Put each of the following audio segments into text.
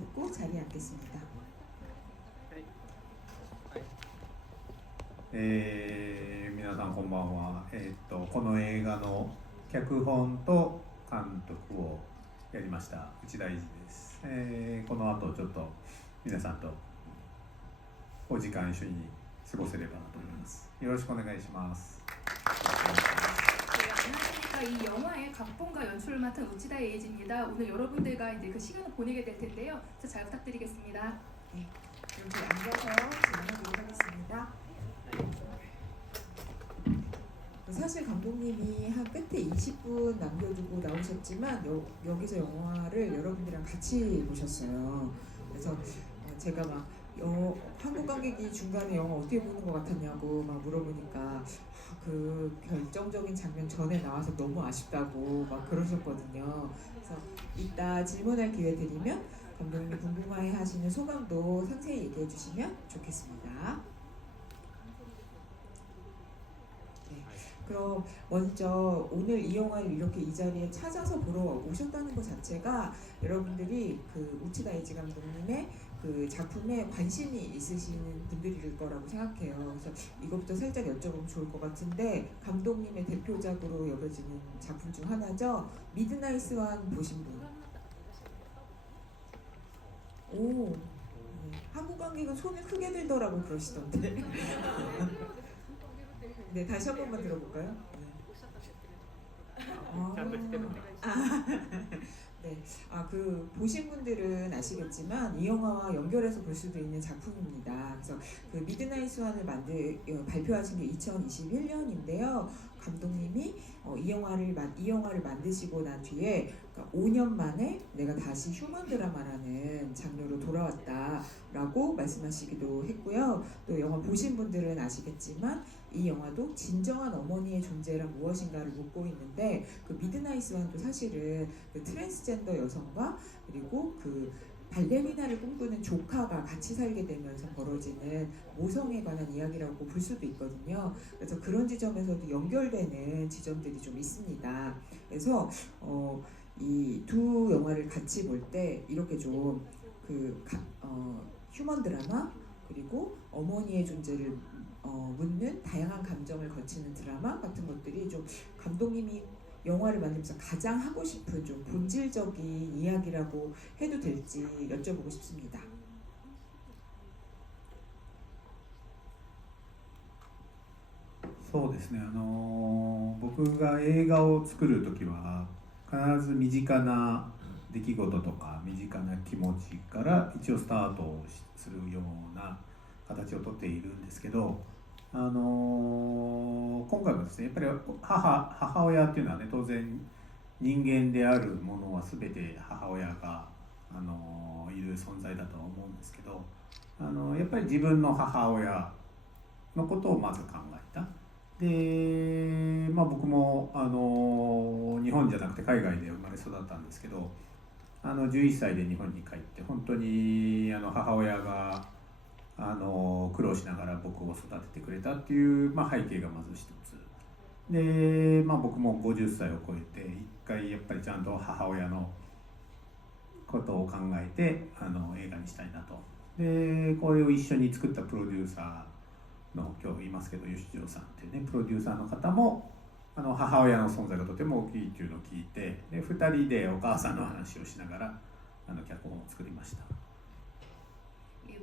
듣고 자리에 앉겠습니다. 皆さんこんばんは。この映画の脚本と監督をやりました内田英二です。この後ちょっと皆さんとお時間一緒に過ごせればなと思います。よろしくお願いします。 안녕하십니까. 이 영화의 각본과 연출을 맡은 우치다 에이지입니다. 오늘 여러분들과 이제 그 시간을 보내게 될 텐데요. 잘 부탁드리겠습니다. 네, 여기 앉아서 진행하도록 하겠습니다. 사실 감독님이 한 끝에 20분 남겨두고 나오셨지만 여기서 영화를 여러분들이랑 같이 보셨어요. 그래서 제가 막 한국 관객이 중간에 영화 어떻게 보는 것 같았냐고 막 물어보니까 그 결정적인 장면 전에 나와서 너무 아쉽다고 막 그러셨거든요. 그래서 이따 질문할 기회 드리면 감독님이 궁금해 하시는 소감도 상세히 얘기해 주시면 좋겠습니다. 네, 그럼 먼저 오늘 이 영화를 이렇게 이 자리에 찾아서 보러 오셨다는 것 자체가 여러분들이 그 우치다 에이지 감독님의 그 작품에 관심이 있으시는 분들일 거라고 생각해요. 그래서 이것부터 살짝 여쭤보면 좋을 것 같은데 감독님의 대표작으로 여겨지는 작품 중 하나죠. 미드나잇 스완 보신 분? 오, 네. 한국 관객은 손을 크게 들더라고 그러시던데. 네, 다시 한 번만 들어볼까요? 네. 그 보신 분들은 아시겠지만 이 영화와 연결해서 볼 수도 있는 작품입니다. 그래서 그 미드나잇 스완을 발표하신 게 2021년인데요. 감독님이 이 영화를 만드시고 난 뒤에 그러니까 5년 만에 내가 다시 휴먼 드라마라는 장르로 돌아왔다라고 말씀하시기도 했고요. 또 영화 보신 분들은 아시겠지만 이 영화도 진정한 어머니의 존재란 무엇인가를 묻고 있는데 그 미드나잇 스완도 사실은 그 트랜스젠더 여성과 그리고 그 발레리나를 꿈꾸는 조카가 같이 살게 되면서 벌어지는 모성에 관한 이야기라고 볼 수도 있거든요. 그래서 그런 지점에서도 연결되는 지점들이 좀 있습니다. 그래서 이 두 영화를 같이 볼 때 이렇게 좀 그 휴먼 드라마 그리고 어머니의 존재를 묻는 다양한 감정을 거치는 드라마 같은 것들이 좀 감독님이 영화를 만들면서 가장 하고 싶은 좀 본질적인 이야기라고 해도 될지 여쭤보고 싶습니다. そうですね。僕が映画を作るときは必ず身近な出来事とか身近な気持ちから一応スタートをするような形をとっているんですけど、今回もですねやっぱり母親っていうのはね当然人間であるものは全て母親がいる存在だとは思うんですけどやっぱり自分の母親のことをまず考えた。で、僕も日本じゃなくて海外で生まれ育ったんですけど11歳で日本に帰って本当に母親が苦労しながら僕を育ててくれたっていう、背景がまず一つで、僕も50歳を超えて一回やっぱりちゃんと母親のことを考えて映画にしたいなと。でこれを一緒に作ったプロデューサーの今日いますけど吉城さんっていうねプロデューサーの方も母親の存在がとても大きいっていうのを聞いてで2人でお母さんの話をしながら脚本を作りました。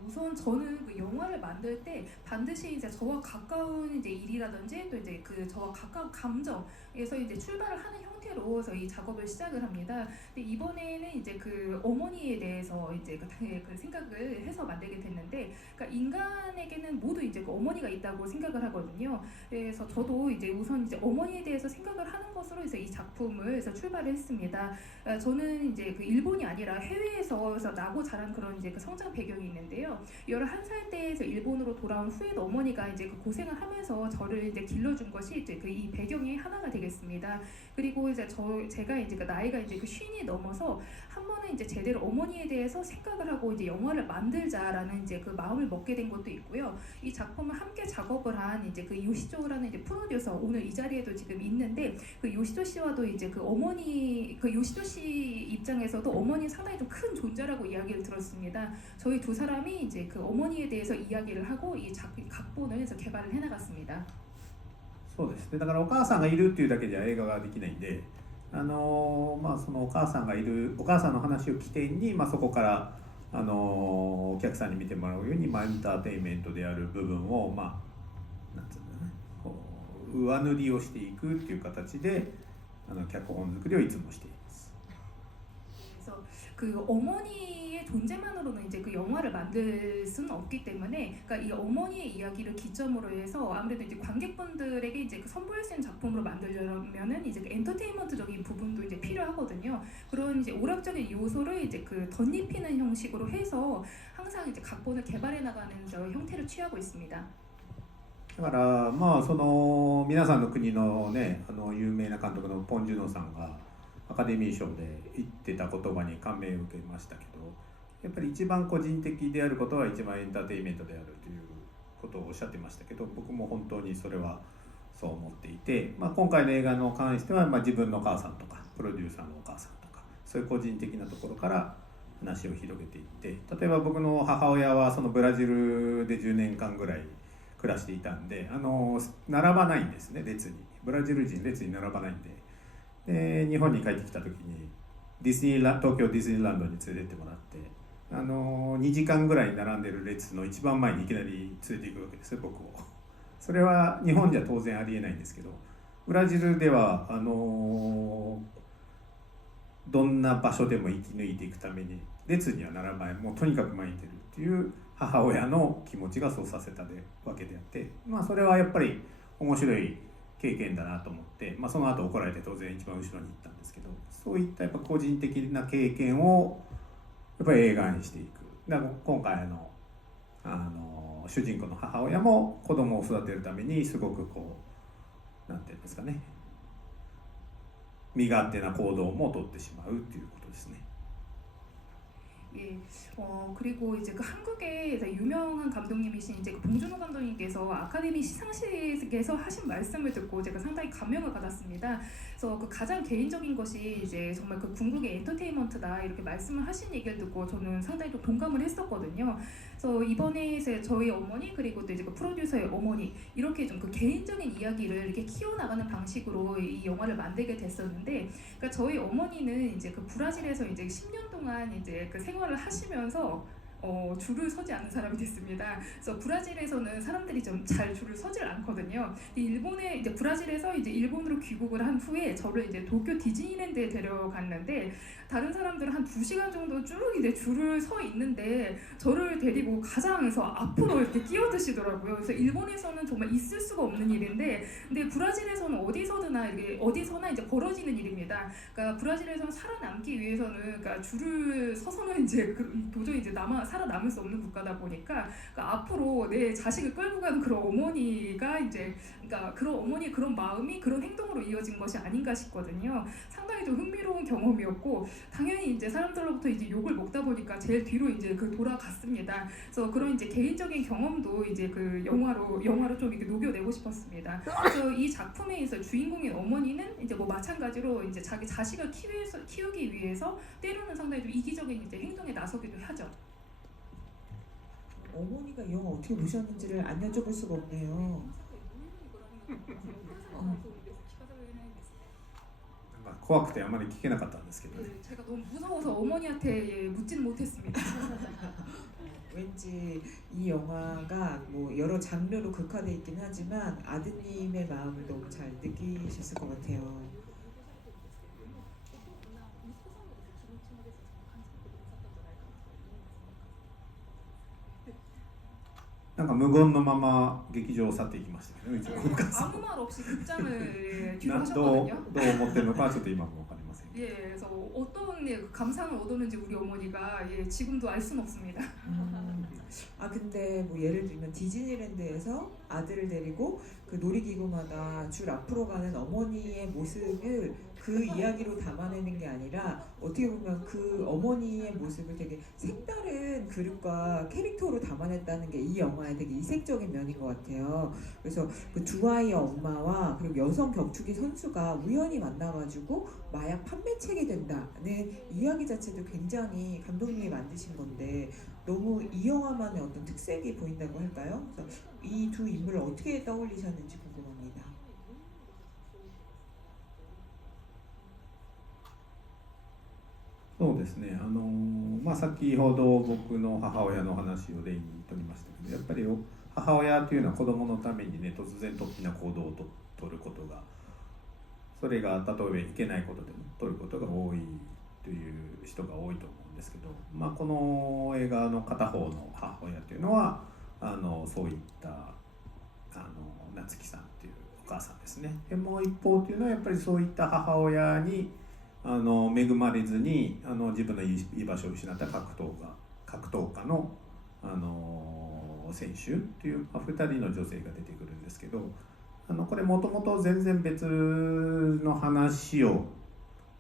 우선 저는 그 영화를 만들 때 반드시 이제 저와 가까운 이제 일이라든지 또 이제 그 저와 가까운 감정에서 이제 출발을 하는 형태로 저희 작업을 시작을 합니다. 근데 이번에는 이제 그 어머니에 대해서 이제 그 생각을 해서 만들게 됐는데, 그러니까 인간에게는 모두 이제 그 어머니가 있다고 생각을 하거든요. 그래서 저도 이제 우선 이제 어머니에 대해서 생각을 하는 것으로 이제 이 작품을 해서 출발을 했습니다. 저는 이제 그 일본이 아니라 해외에서 나고 자란 그런 이제 그 성장 배경이 있는데요. 11살 때에서 일본으로 돌아온 후에도 어머니가 이제 그 고생을 하면서 저를 이제 길러준 것이 이제 그 이 배경의 하나가 되겠습니다. 그리고 이제 제가 이제 그 나이가 이제 그 쉰이 넘어서 한 번은 이제 제대로 어머니에 대해서 생각을 하고 이제 영화를 만들자라는 이제 그 마음을 먹게 된 것도 있고요. 이 작품을 함께 작업을 한 이제 그 요시조라는 이제 프로듀서 오늘 이 자리에도 지금 있는데 그 요시조 씨와도 이제 그 어머니 그 요시조 씨 입장에서도 어머니 상당히 좀 큰 존재라고 이야기를 들었습니다. 저희 두 사람이 이제 그 어머니에 대해서 이야기를 하고 이 각본을 해서 개발을 해나갔습니다. そうですね。だからお母さんがいるっていうだけじゃ映画ができないんで、そのお母さんがいるお母さんの話を起点に、そこからお客さんに見てもらうように、エンターテインメントである部分をなんていうんだろうね、こう上塗りをしていくっていう形で脚本作りをいつもしています。 그래서 그 어머니의 존재만으로는 이제 그 영화를 만들 수는 없기 때문에, 그러니까 이 어머니의 이야기를 기점으로 해서 아무래도 이제 관객분들에게 이제 그 선보일 수 있는 작품으로 만들려면은 이제 그 엔터테인먼트적인 부분도 이제 필요하거든요. 그런 이제 오락적인 요소를 이제 그 덧입히는 형식으로 해서 항상 이제 각본을 개발해 나가는 저 형태를 취하고 있습니다. だからその皆さんの国のね有名な監督のポン・ジュノさんがアカデミー賞で言ってた言葉に感銘を受けましたけど、やっぱり一番個人的であることは一番エンターテインメントであるということをおっしゃってましたけど、僕も本当にそれはそう思っていて、今回の映画に関しては自分のお母さんとかプロデューサーのお母さんとかそういう個人的なところから話を広げていって、例えば僕の母親はそのブラジルで10年間ぐらい暮らしていたんで、並ばないんですね、列に。ブラジル人列に並ばないんで、日本に帰ってきた時に東京ディズニーランドに連れてってもらって、2時間ぐらい並んでる列の一番前にいきなり連れていくわけですよ、僕を。それは日本じゃ当然ありえないんですけど、ブラジルではどんな場所でも生き抜いていくために列には並ばない、もうとにかく前に出るっていう母親の気持ちがそうさせたわけであって、それはやっぱり面白い経験だなと思って、その後怒られて当然一番後ろに行ったんですけど、そういったやっぱ個人的な経験をやっぱり映画にしていく。だから今回主人公の母親も子供を育てるためにすごくこうなんていうんですかね、身勝手な行動も取ってしまうっていうことですね。 예, 그리고 이제 그 한국의 이제 유명한 감독님이신 이제 그 봉준호 감독님께서 아카데미 시상식에서 하신 말씀을 듣고 제가 상당히 감명을 받았습니다. 그래서 그 가장 개인적인 것이 이제 정말 그 궁극의 엔터테인먼트다 이렇게 말씀을 하신 얘기를 듣고 저는 상당히 좀 동감을 했었거든요. 그래서 이번에 이제 저희 어머니 그리고 또 이제 그 프로듀서의 어머니 이렇게 좀 그 개인적인 이야기를 이렇게 키워나가는 방식으로 이 영화를 만들게 됐었는데, 그러니까 저희 어머니는 이제 그 브라질에서 이제 10년 동안 이제 그 생활을 하시면서 줄을 서지 않는 사람이 됐습니다. 그래서 브라질에서는 사람들이 좀 잘 줄을 서질 않거든요. 일본에 이제 브라질에서 이제 일본으로 귀국을 한 후에 저를 이제 도쿄 디즈니랜드에 데려갔는데, 다른 사람들은 한 2시간 정도 쭉 이제 줄을 서 있는데 저를 데리고 가장에서 앞으로 이렇게 끼어드시더라고요. 그래서 일본에서는 정말 있을 수가 없는 일인데, 근데 브라질에서는 어디서나 이제 벌어지는 일입니다. 그러니까 브라질에서는 살아남기 위해서는 그러니까 줄을 서서는 이제 도저히 이제 살아남을 수 없는 국가다 보니까, 그러니까 앞으로 내 자식을 끌고 가는 그런 어머니가 이제 그러니까 그런 어머니의 그런 마음이 그런 행동으로 이어진 것이 아닌가 싶거든요. 상당히 좀 흥미로운 경험이었고, 당연히 이제 사람들로부터 이제 욕을 먹다 보니까 제일 뒤로 이제 그 돌아갔습니다. 그래서 그런 이제 개인적인 경험도 이제 그 영화로 좀 이렇게 녹여내고 싶었습니다. 그래서 이 작품에서 주인공인 어머니는 이제 뭐 마찬가지로 이제 자기 자식을 키우기 위해서 때로는 상당히 좀 이기적인 이제 행동에 나서기도 하죠. 어머니가 이 영화 어떻게 보셨는지를 안 여쭤볼 수가 없네요. 怖くてあまり聞けなかったんですけどね。 제가 너무 무서워서 어머니한테 묻지는 못했습니다. 왠지 이 영화가 뭐 여러 장르로 극화돼 있긴 하지만 아드님의 마음을 너무 잘 느끼셨을 것 같아요. なんか無言のまま劇場を去っていきましたけどね、うちのお母さん。 아무 말 없이 극장을 뒤로 どう 하셨거든요. 思ってるのかはちょっと今もわかりません。 예, 그래서 어떤 감상을 얻었는지 우리 어머니가 예, 지금도 알 수는 없습니다. 아 근데 뭐 예를 들면 디즈니랜드에서 아들을 데리고 그 놀이기구마다 줄 앞으로 가는 어머니의 모습을 그 이야기로 담아내는 게 아니라 어떻게 보면 그 어머니의 모습을 되게 색다른 그릇과 캐릭터로 담아냈다는 게 이 영화의 되게 이색적인 면인 것 같아요. 그래서 그 두 아이의 엄마와 그리고 여성 격투기 선수가 우연히 만나가지고 마약 판매책이 된다는 이야기 자체도 굉장히 감독님이 만드신 건데 너무 이 영화만의 어떤 특색이 보인다고 할까요? 그래서 이 두 인물을 어떻게 떠올리셨는지 궁금합니다. そうですね、先ほど僕の母親の話を例にとりましたけど、やっぱり母親というのは子供のためにね、突然突飛な行動を取ることが、それが例えばいけないことでも取ることが多いという人が多いと思うんですけど、この映画の片方の母親というのはそういった夏木さんっていうお母さんですね。でもう一方というのはやっぱりそういった母親に恵まれずに自分の居場所を失った格闘家の、選手という、2人の女性が出てくるんですけど、これもともと全然別の話を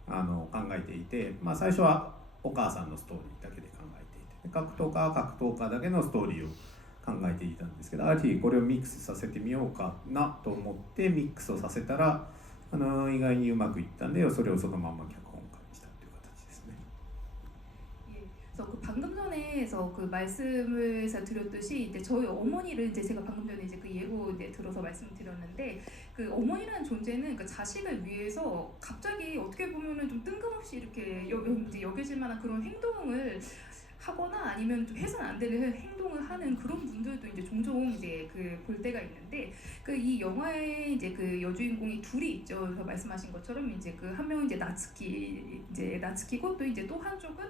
考えていて、最初はお母さんのストーリーだけで考えていて、格闘家は格闘家だけのストーリーを考えていたんですけど、ある日これをミックスさせてみようかなと思ってミックスをさせたら意外にうまくいったんで、それをそのまま脚本化にしたという形ですね。 그래서 그 방금 전에서 그 말씀을 드렸듯이 이제 저희 어머니를 이제 제가 방금 전에 이제 그 예고 이제 들어서 말씀드렸는데 그 어머니라는 존재는 그 자식을 위해서 갑자기 어떻게 보면은 좀 뜬금없이 이렇게 이제 여겨질 만한 그런 행동을 하거나 아니면 좀 해서는 안 되는 행동을 하는 그런 분들도 이제 종종 이제 그 볼 때가 있는데 그 이 영화에 이제 그 여주인공이 둘이 있죠. 그래서 말씀하신 것처럼 이제 그 한 명은 이제 나츠키고 또 이제 또 한쪽은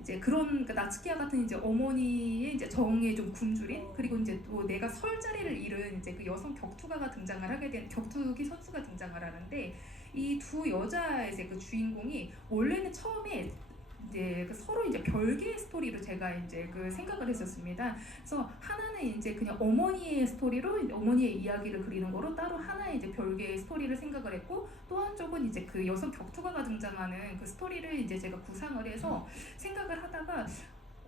이제 그런 그러니까 나츠키와 같은 이제 어머니의 이제 정에 좀 굶주린 그리고 이제 또 내가 설 자리를 잃은 이제 그 여성 격투가가 등장을 하게 된 격투기 선수가 등장을 하는데 이 두 여자의 이제 그 주인공이 원래는 처음에 이제 그 서로 이제 별개의 스토리로 제가 이제 그 생각을 했었습니다. 그래서 하나는 이제 그냥 어머니의 스토리로 이제 어머니의 이야기를 그리는 거로 따로 하나의 이제 별개의 스토리를 생각을 했고 또 한쪽은 이제 그 여성 격투가가 등장하는 그 스토리를 이제 제가 구상을 해서 생각을 하다가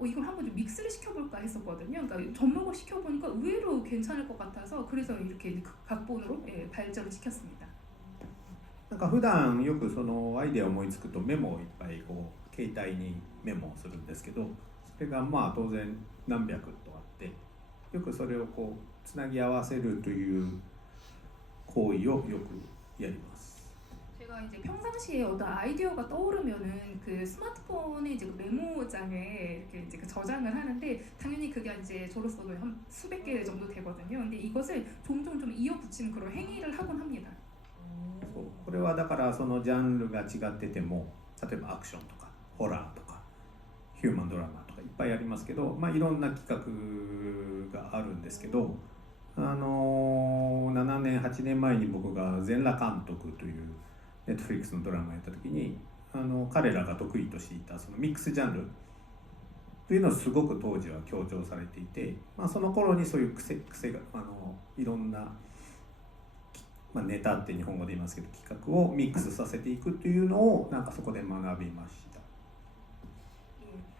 이걸 한번 좀 믹스를 시켜볼까 했었거든요. 그러니까 접목을 시켜보니까 의외로 괜찮을 것 같아서 그래서 이렇게 각본으로 발전을 시켰습니다. なんか普段よくそのアイデアを思いつくとメモをいっぱいこう携帯にメモをするんですけど、それが当然何百とあってよくそれをこうつなぎ合わせるという行為をよくやります。 제가 이제 평상시에 어떤 아이디어가 떠오르면은 그 스마트폰에 이제 그 메모장에 이렇게 이제 그 저장을 하는데 당연히 그게 이제 저로서도 한 수백 개 정도 되거든요. 근데 이것을 종종 좀 이어붙이는 그런 행위를 하곤 합니다. そうこれはだからそのジャンルが違ってても、例えばアクションとかホラーとかヒューマンドラマとかいっぱいありますけど、いろんな企画があるんですけど、7年8年前に僕が全裸監督というネットフリックスのドラマをやった時に彼らが得意としていたそのミックスジャンルというのをすごく当時は強調されていて、その頃にそういう癖がいろんなネタって日本語で言いますけど企画をミックスさせていくというのをなんかそこで学びました。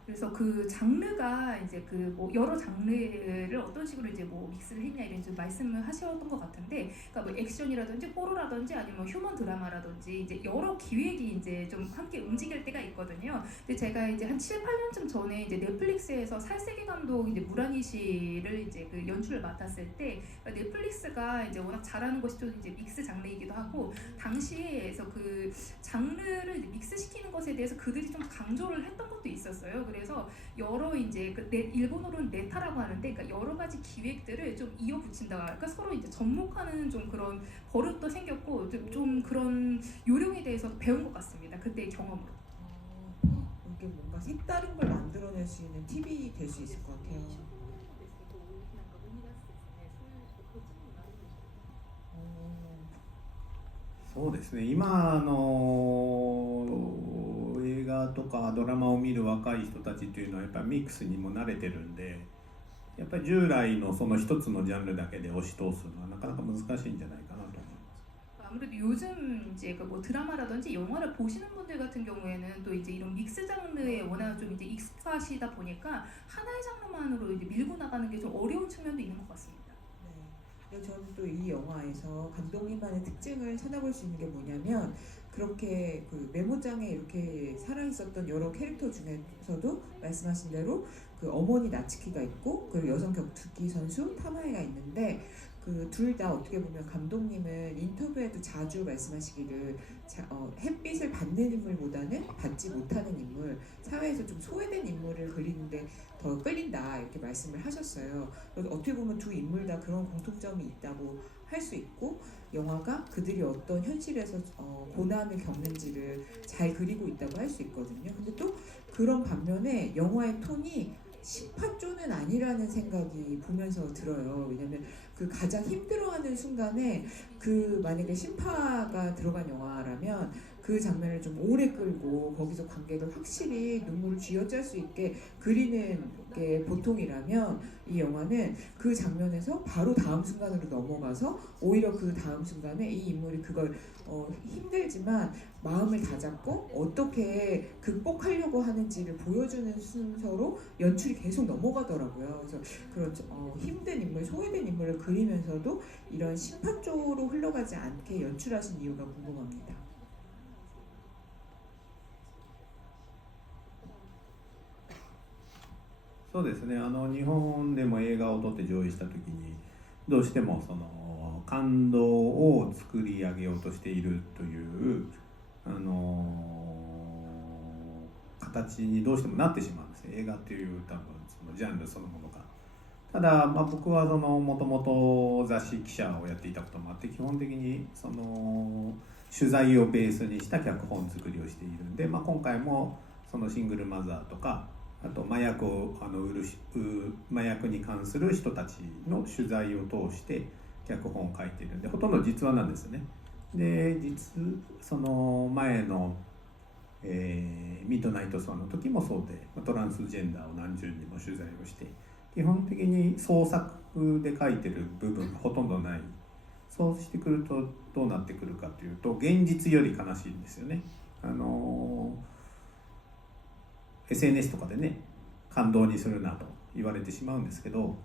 그래서 그 장르가 이제 그 뭐 여러 장르를 어떤 식으로 이제 뭐 믹스를 했냐 이런 좀 말씀을 하셨던 것 같은데, 그러니까 뭐 액션이라든지 호러라든지 아니면 휴먼 드라마라든지 이제 여러 기획이 이제 좀 함께 움직일 때가 있거든요. 근데 제가 이제 한 7, 8년쯤 전에 이제 넷플릭스에서 살세기 감독 이제 무라니 씨를 이제 그 연출을 맡았을 때 넷플릭스가 이제 워낙 잘하는 것이 좀 이제 믹스 장르이기도 하고 당시에서 그 장르를 이제 믹스시키는 것에 대해서 그들이 좀 강조를 했던 것도 있었어요. 그래서 여러 이제 그 일본어로는 네타라고 하는데 그러니까 여러 가지 기획들을 좀 이어붙인다. 그러니까 서로 이제 접목하는 좀 그런 버릇도 생겼고 좀 그런 요령에 대해서 배운 것 같습니다. 그때의 경험으로. 이게 뭔가 색다른 걸 만들어낼 수 있는 팁이 될 수 있을 것 같아요. そうですね、今の映画とかドラマを見る若い人たちというのはやっぱりミックスにも慣れてるんで、やっぱり従来のその一つのジャンルだけで押し通すのはなかなか難しいんじゃないかなと思います。 아무래도 요즘 이제 그 뭐 드라마라든지 영화를 보시는 분들 같은 경우에는 또 이제 이런 믹스 장르에 워낙 좀 이제 익숙하시다 보니까 하나의 장르만으로 이제 밀고 나가는 게 좀 어려운 측면도 있는 것 같습니다. 네. 근데 저는 또 이 영화에서 감독님만의 특징을 찾아볼 수 있는 게 뭐냐면 그렇게 그 메모장에 이렇게 살아있었던 여러 캐릭터 중에서도 말씀하신 대로 그 어머니 나츠키가 있고 그리고 여성 격투기 선수 타마에가 있는데 그 둘 다 어떻게 보면 감독님은 인터뷰에도 자주 말씀하시기를 햇빛을 받는 인물보다는 받지 못하는 인물, 사회에서 좀 소외된 인물을 그리는데 더 끌린다 이렇게 말씀을 하셨어요. 그래서 어떻게 보면 두 인물 다 그런 공통점이 있다고 할 수 있고 영화가 그들이 어떤 현실에서 고난을 겪는지를 잘 그리고 있다고 할 수 있거든요. 근데 또 그런 반면에 영화의 톤이 심파조는 아니라는 생각이 보면서 들어요. 왜냐면 그 가장 힘들어하는 순간에 그 만약에 심파가 들어간 영화라면 그 장면을 좀 오래 끌고 거기서 관객을 확실히 눈물을 쥐어짤 수 있게 그리는 게 보통이라면 이 영화는 그 장면에서 바로 다음 순간으로 넘어가서 오히려 그 다음 순간에 이 인물이 그걸 힘들지만 마음을 다잡고 어떻게 극복하려고 하는지를 보여주는 순서로 연출이 계속 넘어가더라고요. 그래서 그런 힘든 인물, 소외된 인물을 그리면서도 이런 심파조로 흘러가지 않게 연출하신 이유가 궁금합니다. そうですね、日本でも映画を撮って上映した時にどうしてもその感動を作り上げようとしているという形にどうしてもなってしまうんですね。映画っていう多分そのジャンルそのものが。ただ、僕はもともと雑誌記者をやっていたこともあって基本的にその取材をベースにした脚本作りをしているんで、今回もそのシングルマザーとかあと麻薬を麻薬に関する人たちの取材を通して脚本を書いているんでほとんど実話なんですね。でその前の、ミッドナイトソーの時もそうでトランスジェンダーを何十人も取材をして基本的に創作で書いてる部分がほとんどない。そうしてくるとどうなってくるかというと現実より悲しいんですよね。SNS とかでね感動にするなと言われてしまうんですけど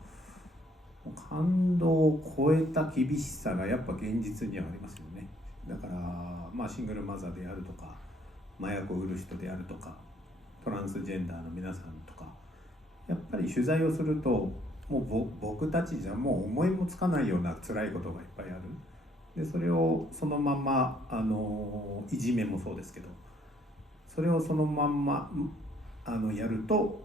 感動を超えた厳しさがやっぱ現実にはありますよね。だからシングルマザーであるとか麻薬を売る人であるとかトランスジェンダーの皆さんとかやっぱり取材をするともう僕たちじゃもう思いもつかないような辛いことがいっぱいある。でそれをそのままいじめもそうですけどそれをそのまんまやると、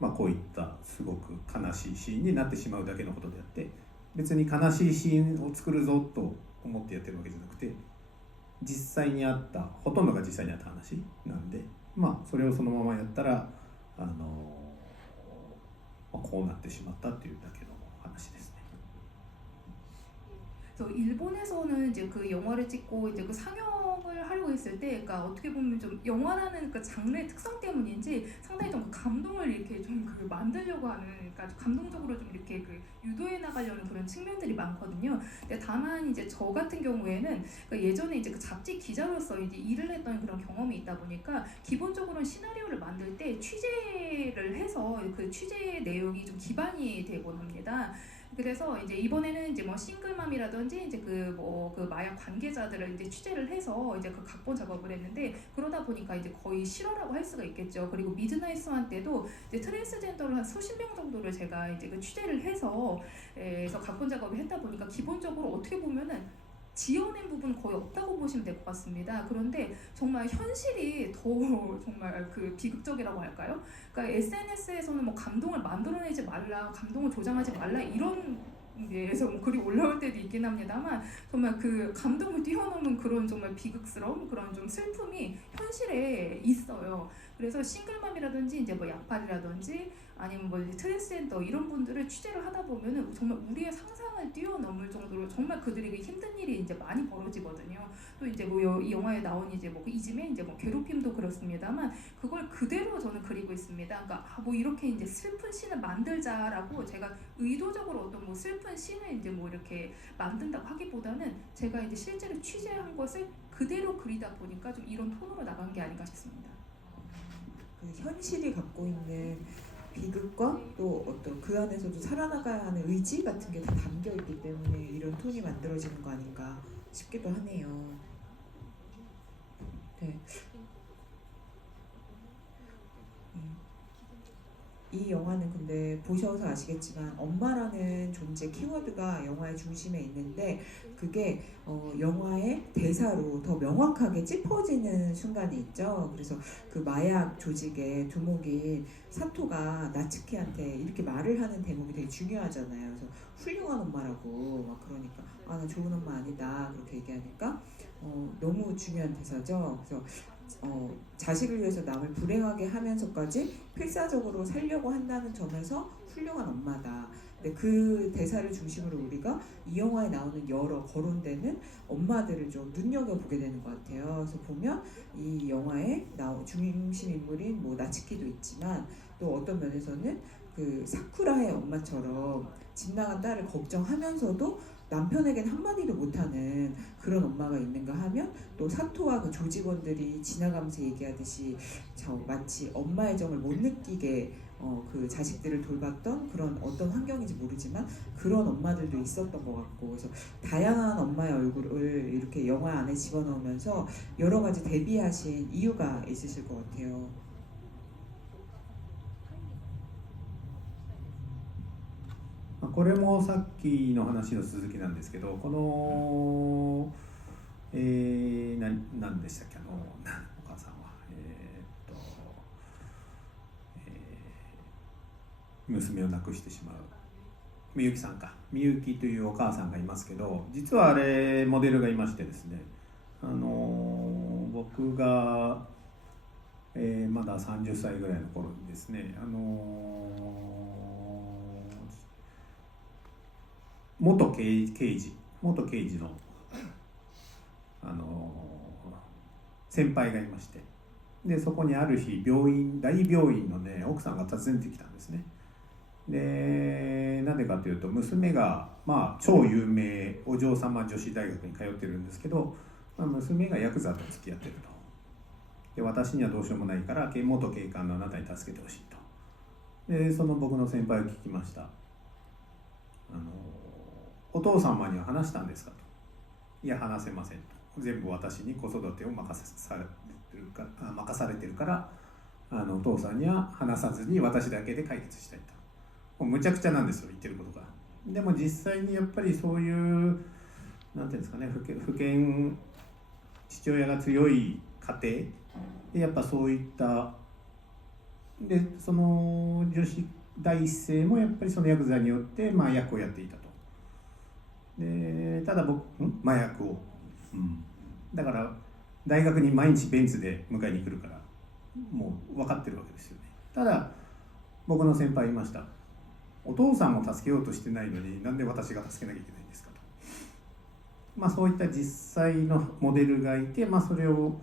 こういったすごく悲しいシーンになってしまうだけのことであって別に悲しいシーンを作るぞと思ってやってるわけじゃなくて実際にあったほとんどが実際にあった話なんでそれをそのままやったらこうなってしまったっていうだけの話ですね。 그래서 일본에서는 이제 그 영화를 찍고 이제 그 상영을 하려고 했을 때, 그러니까 어떻게 보면 좀 영화라는 그 장르의 특성 때문인지 상당히 좀 감동을 이렇게 좀 그 만들려고 하는, 그러니까 감동적으로 좀 이렇게 그 유도해 나가려는 그런 측면들이 많거든요. 근데 다만 이제 저 같은 경우에는 그 예전에 이제 그 잡지 기자로서 이제 일을 했던 그런 경험이 있다 보니까 기본적으로는 시나리오를 만들 때 취재를 해서 그 취재 내용이 좀 기반이 되곤 합니다. 그래서 이제 이번에는 이제 뭐 싱글맘이라든지 이제 그 마약 관계자들을 이제 취재를 해서 이제 그 각본 작업을 했는데 그러다 보니까 이제 거의 실화라고 할 수가 있겠죠. 그리고 미드나잇 스완 때도 이제 트랜스젠더를 한 수십 명 정도를 제가 이제 그 취재를 해서 각본 작업을 했다 보니까 기본적으로 어떻게 보면은 지어낸 부분 거의 없다고 보시면 될 것 같습니다. 그런데 정말 현실이 더 정말 그 비극적이라고 할까요? 그러니까 SNS에서는 뭐 감동을 만들어내지 말라, 감동을 조장하지 말라 이런 게에서 뭐 글이 올라올 때도 있긴 합니다만 정말 그 감동을 뛰어넘은 그런 정말 비극스러운 그런 좀 슬픔이 현실에 있어요. 그래서 싱글맘이라든지 이제 뭐 약팔이라든지 아니면 뭐 이제 트랜스젠더 이런 분들을 취재를 하다 보면은 정말 우리의 상상을 뛰어넘을 정도로 정말 그들에게 힘든 일이 이제 많이 벌어지거든요. 또 이제 뭐 이 영화에 나온 이제 뭐 이즘의 이제 뭐 괴롭힘도 그렇습니다만 그걸 그대로 저는 그리고 있습니다. 그러니까 뭐 이렇게 이제 슬픈 씬을 만들자라고 제가 의도적으로 어떤 뭐 슬픈 씬을 이제 뭐 이렇게 만든다고 하기보다는 제가 이제 실제로 취재한 것을 그대로 그리다 보니까 좀 이런 톤으로 나간 게 아닌가 싶습니다. 그 현실이 갖고 있는 비극과 또 어떤 그 안에서도 살아나가야 하는 의지 같은 게 다 담겨 있기 때문에 이런 톤이 만들어지는 거 아닌가 싶기도 하네요. 네. 이 영화는 근데 보셔서 아시겠지만 엄마라는 존재 키워드가 영화의 중심에 있는데 그게 영화의 대사로 더 명확하게 짚어지는 순간이 있죠. 그래서 그 마약 조직의 두목인 사토가 나츠키한테 이렇게 말을 하는 대목이 되게 중요하잖아요. 그래서 훌륭한 엄마라고 막 그러니까 아 나 좋은 엄마 아니다 그렇게 얘기하니까 너무 중요한 대사죠. 그래서 자식을 위해서 남을 불행하게 하면서까지 필사적으로 살려고 한다는 점에서 훌륭한 엄마다. 근데 그 대사를 중심으로 우리가 이 영화에 나오는 여러 거론되는 엄마들을 좀 눈여겨보게 되는 것 같아요. 그래서 보면 이 영화의 중심 인물인 뭐 나츠키도 있지만 또 어떤 면에서는 그 사쿠라의 엄마처럼 집 나간 딸을 걱정하면서도 남편에겐 한마디도 못하는 그런 엄마가 있는가 하면 또 사토와 그 조직원들이 지나가면서 얘기하듯이 마치 엄마의 정을 못 느끼게 그 자식들을 돌봤던 그런 어떤 환경인지 모르지만 그런 엄마들도 있었던 것 같고 그래서 다양한 엄마의 얼굴을 이렇게 영화 안에 집어넣으면서 여러 가지 대비하신 이유가 있으실 것 같아요. これもさっきの話の続きなんですけど、この、何でしたっけ、お母さんは、娘を亡くしてしまうみゆきさんか、みゆきというお母さんがいますけど、実はあれモデルがいましてですね、僕が、まだ30歳ぐらいの頃にですね、元刑事の、先輩がいまして、でそこにある日大病院のね奥さんが訪ねてきたんですね。でなぜかというと娘が、超有名お嬢様女子大学に通ってるんですけど、娘がヤクザと付き合ってると。で私にはどうしようもないから元警官のあなたに助けてほしいと。でその僕の先輩を聞きました。お父様には話したんですかと。いや話せませんと。全部私に子育てを任されてるからお父さんには話さずに私だけで解決したいと。もうむちゃくちゃなんですよ言ってることが。でも実際にやっぱりそういうなんていうんですかね、父親が強い家庭でやっぱそういったでその女子第一声もやっぱりそのヤクザによって麻薬をやっていたと。でただ麻薬を、だから大学に毎日ベンツで迎えに来るからもう分かってるわけですよね。ただ僕の先輩言いました。お父さんを助けようとしてないのになんで私が助けなきゃいけないんですかと。そういった実際のモデルがいて、それを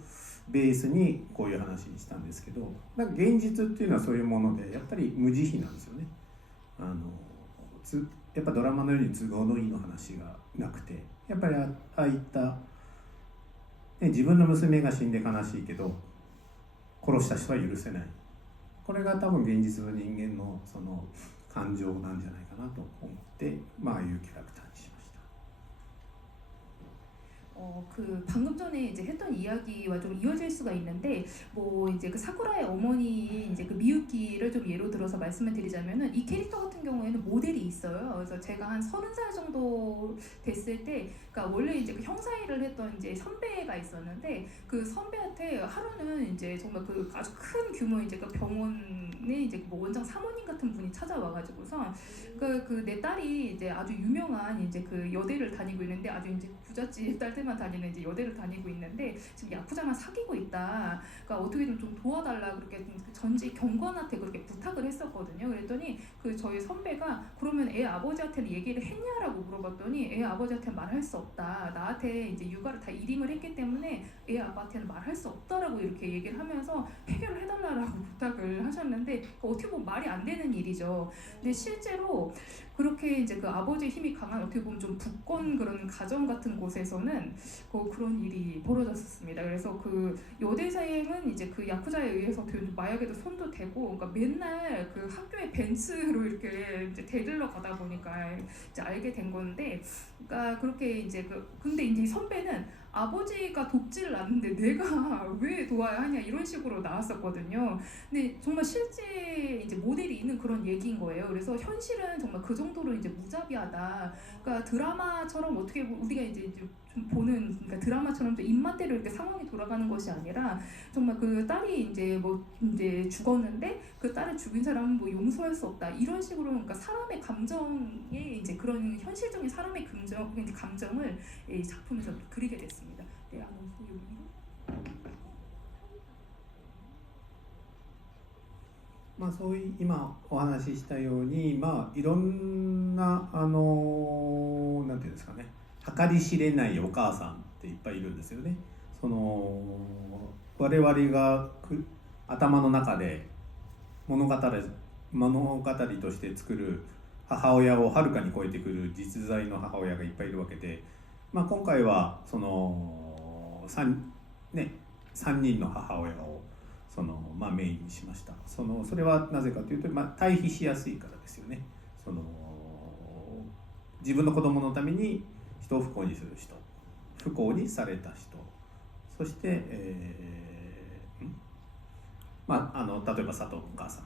ベースにこういう話にしたんですけど、なんか現実っていうのはそういうものでやっぱり無慈悲なんですよね。やっぱドラマのように都合のいいの話がなくて、やっぱりああいった、自分の娘が死んで悲しいけど殺した人は許せない、これが多分現実の人間のその感情なんじゃないかなと思って、ああいうキャラクターにしました。 그 방금 전에 이제 했던 이야기와 좀 이어질 수가 있는데 뭐 이제 그 사쿠라의 어머니 이제 그 미유키를 좀 예로 들어서 말씀을 드리자면은 이 캐릭터 같은 경우에는 모델이 있어요. 그래서 제가 한 30살 정도 됐을 때, 그러니까 원래 이제 그 형사 일을 했던 이제 선배가 있었는데 그 선배한테 하루는 이제 정말 그 아주 큰 규모 이제 그 병원에 이제 뭐 원장 사모님 같은 분이 찾아와가지고서 그 내 딸이 이제 아주 유명한 이제 그 여대를 다니고 있는데 아주 이제 부잣집 딸들만 다니는 이제 여대를 다니고 있는데 지금 야쿠자만 사귀고 있다. 그러니까 어떻게든 좀 도와달라 그렇게 전직 경관한테 그렇게 부탁을 했었거든요. 그랬더니 그 저희 선배가 그러면 애 아버지한테는 얘기를 했냐라고 물어봤더니 애 아버지한테 말할 수 없다. 나한테 이제 육아를 다 일임을 했기 때문에 애 아빠한테는 말할 수 없다라고 이렇게 얘기를 하면서 해결을 해달라고 부탁을 하셨는데 어떻게 보면 말이 안 되는 일이죠. 근데 실제로 그렇게 이제 그 아버지의 힘이 강한 어떻게 보면 좀 부권 그런 가정 같은 곳에서는 그런 일이 벌어졌었습니다. 그래서 그 여대생은 이제 그 야쿠자에 의해서 어떻게 보면 마약에도 손도 대고, 그러니까 맨날 그 학교에 벤츠로 이렇게 이제 데리러 가다 보니까 이제 알게 된 건데, 그러니까 그렇게 이제 근데 이제 이 선배는 아버지가 돕지를 않는데 내가 왜 도와야 하냐 이런 식으로 나왔었거든요. 근데 정말 실제 이제 모델이 있는 그런 얘기인 거예요. 그래서 현실은 정말 그 정도로 이제 무자비하다. 그러니까 드라마처럼 어떻게 우리가 이제 좀 보는, 그러니까 드라마처럼 입맛대로 이렇게 상황이 돌아가는 것이 아니라 정말 그 딸이 이제 뭐 이제 죽었는데 그 딸을 죽인 사람은 뭐 용서할 수 없다 이런 식으로, 그러니까 사람의 감정에 이제 그런 현실적인 사람의 감정을 이 작품에서 그리게 됐습니다. 네, 여기 まあ、そういう今お話ししたように、まあ、いろんななんていうんですかね、計り知れないお母さんっていっぱいいるんですよね。その我々が頭の中で物語として作る母親をはるかに超えてくる実在の母親がいっぱいいるわけで、まあ、今回はその3人の母親をメインにしました。それはなぜかというと、対比しやすいからですよね。自分の子供のために人を不幸にする人、不幸にされた人、そして、例えば佐藤のお母さ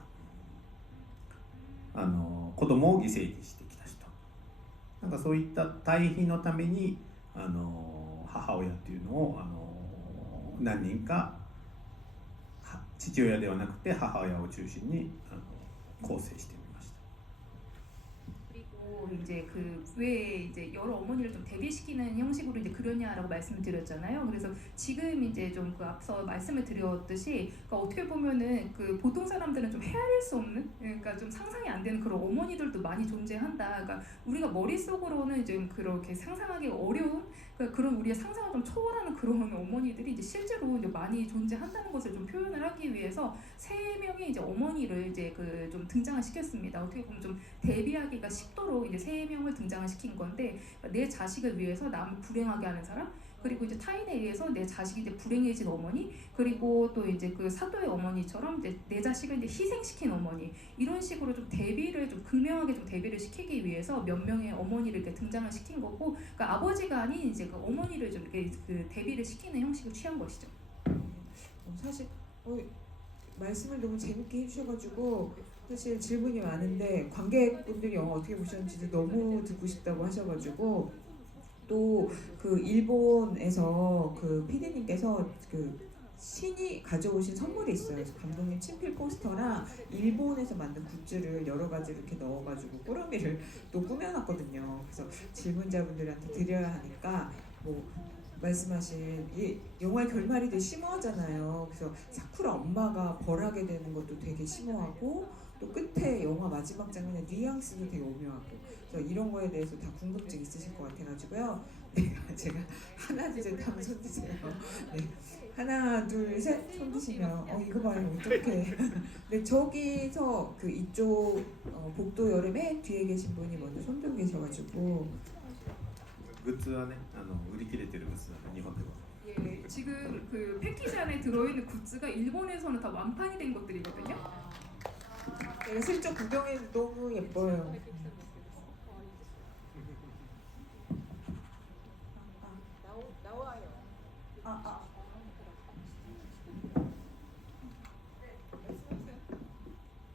ん、子供を犠牲にしてきた人、なんかそういった対比のために母親っていうのを何人か父親ではなくて母親を中心に構成してみました。 그리고 이제 그 왜 이제 여러 어머니를 좀 대비시키는 형식으로 이제 그렸냐라고 말씀을 드렸잖아요. 그래서 지금 이제 좀 그 앞서 말씀을 드렸듯이, 그러니까 어떻게 보면은 그 보통 사람들은 좀 헤아릴 수 없는, 그러니까 좀 상상이 안 되는 그런 어머니들도 많이 존재한다. 그러니까 우리가 머릿속으로는 좀 그렇게 상상하기 어려운, 그러니까 그런 우리의 상상을 좀 초월하는 그런 어머니들이 이제 실제로 이제 많이 존재한다는 것을 좀 표현을 하기 위해서 세 명의 이제 어머니를 이제 그 좀 등장을 시켰습니다. 어떻게 보면 좀 대비하기가 쉽도록 이제 세 명을 등장을 시킨 건데, 내 자식을 위해서 남을 불행하게 하는 사람, 그리고 이제 타인에 의해서 내 자식이 이제 불행해진 어머니, 그리고 또 이제 그 사도의 어머니처럼 이제 내 자식을 이제 희생시킨 어머니, 이런 식으로 좀 대비를 좀 극명하게 좀 대비를 시키기 위해서 몇 명의 어머니를 이렇게 등장을 시킨 거고, 그러니까 아버지가 아닌 이제 그 어머니를 좀 이렇게 그 대비를 시키는 형식을 취한 것이죠. 사실 말씀을 너무 재밌게 해주셔가지고 사실 질문이 많은데 관객분들이 영화 어떻게 보셨는지도 너무 듣고 싶다고 하셔가지고, 또 그 일본에서 그 PD님께서 그 신이 가져오신 선물이 있어요. 그래서 감독님 친필 포스터랑 일본에서 만든 굿즈를 여러 가지 이렇게 넣어가지고 꾸러미를 또 꾸며놨거든요. 그래서 질문자분들한테 드려야 하니까 뭐 말씀하신 이 영화의 결말이 되게 심오하잖아요. 그래서 사쿠라 엄마가 벌하게 되는 것도 되게 심오하고, 또 끝에 영화 마지막 장면의 뉘앙스도 되게 오묘하고, 그래서 이런 거에 대해서 다 궁금증 있으실 것 같아가지고요. 네, 제가 하나 둘 셋 하면 손 드세요. 네, 하나 둘 셋 손 드시면 이거 봐요 어떡해. 네, 저기서 그 이쪽 복도 여름에 뒤에 계신 분이 먼저 손 들고 계셔가지고. グッズはね、売り切れてるグッズは日本では 예, 지금 그 패키지 안에 들어있는 굿즈가 일본에서는 다 완판이 된 것들이거든요. 제가 슬쩍 구경해도 너무 예뻐요.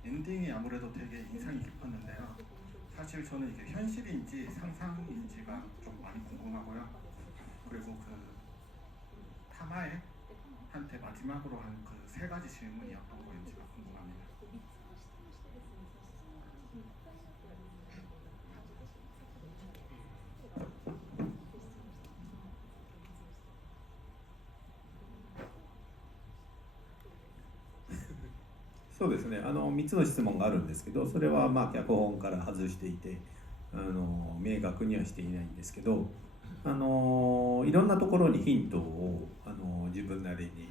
엔딩이 아무래도 되게 인상이 깊었는데요. 사실 저는 이게 현실인지 상상인지가 좀 많이 궁금하고요. 그리고 그 타마에 한테 마지막으로 한 그 세 가지 질문이 어떤 거인지가 궁금합니다. そうですね、3つの質問があるんですけど、それはまあ脚本から外していて明確にはしていないんですけど、いろんなところにヒントを自分なりに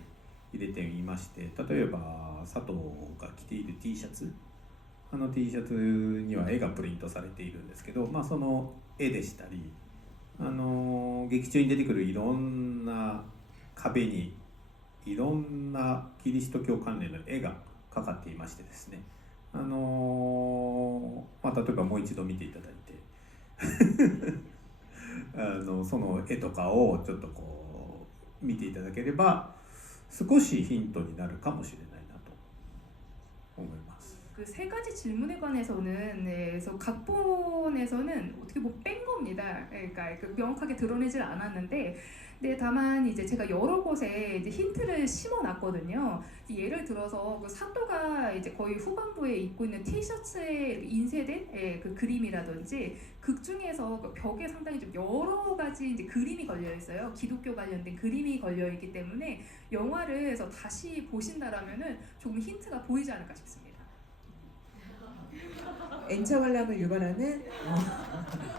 入れてみまして、例えば佐藤が着ている T シャツ、T シャツには絵がプリントされているんですけど、まあ、その絵でしたり劇中に出てくるいろんな壁にいろんなキリスト教関連の絵がかかっていましてですね、まあ、例えばもう一度見ていただいてその絵とかをちょっとこう見ていただければ少しヒントになるかもしれないなと思います。그 세 가지 질문에 관해서는 네, 그래서 각본에서는 어떻게 보면 뺀 겁니다. 그러니까 그 명확하게 드러내질 않았는데, 네, 다만 이제 제가 여러 곳에 이제 힌트를 심어놨거든요. 예를 들어서 그 사또가 이제 거의 후반부에 입고 있는 티셔츠에 인쇄된 예, 그 그림이라든지 극 중에서 그 벽에 상당히 좀 여러 가지 이제 그림이 걸려 있어요. 기독교 관련된 그림이 걸려 있기 때문에 영화를 해서 다시 보신다라면은 조금 힌트가 보이지 않을까 싶습니다. 엔차 관람을 유발하는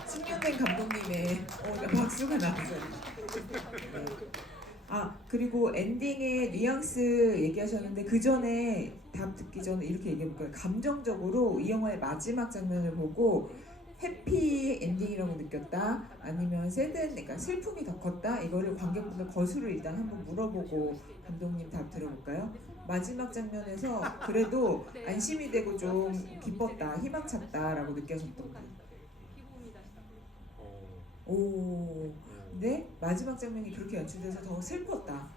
숙련된 감독님의 박수가 나왔어요. 네. 아 그리고 엔딩의 뉘앙스 얘기하셨는데 그 전에 답 듣기 전에 이렇게 얘기해볼까요? 감정적으로 이 영화의 마지막 장면을 보고 해피 엔딩이라고 느꼈다, 아니면 새드, 그러니까 슬픔이 더 컸다, 이거를 관객분들 거수를 일단 한번 물어보고 감독님 답 들어볼까요? 마지막 장면에서 그래도 안심이 되고 좀 기뻤다, 희망찼다라고 느껴졌던 분. 오, 근데 마지막 장면이 그렇게 연출돼서 더 슬펐다.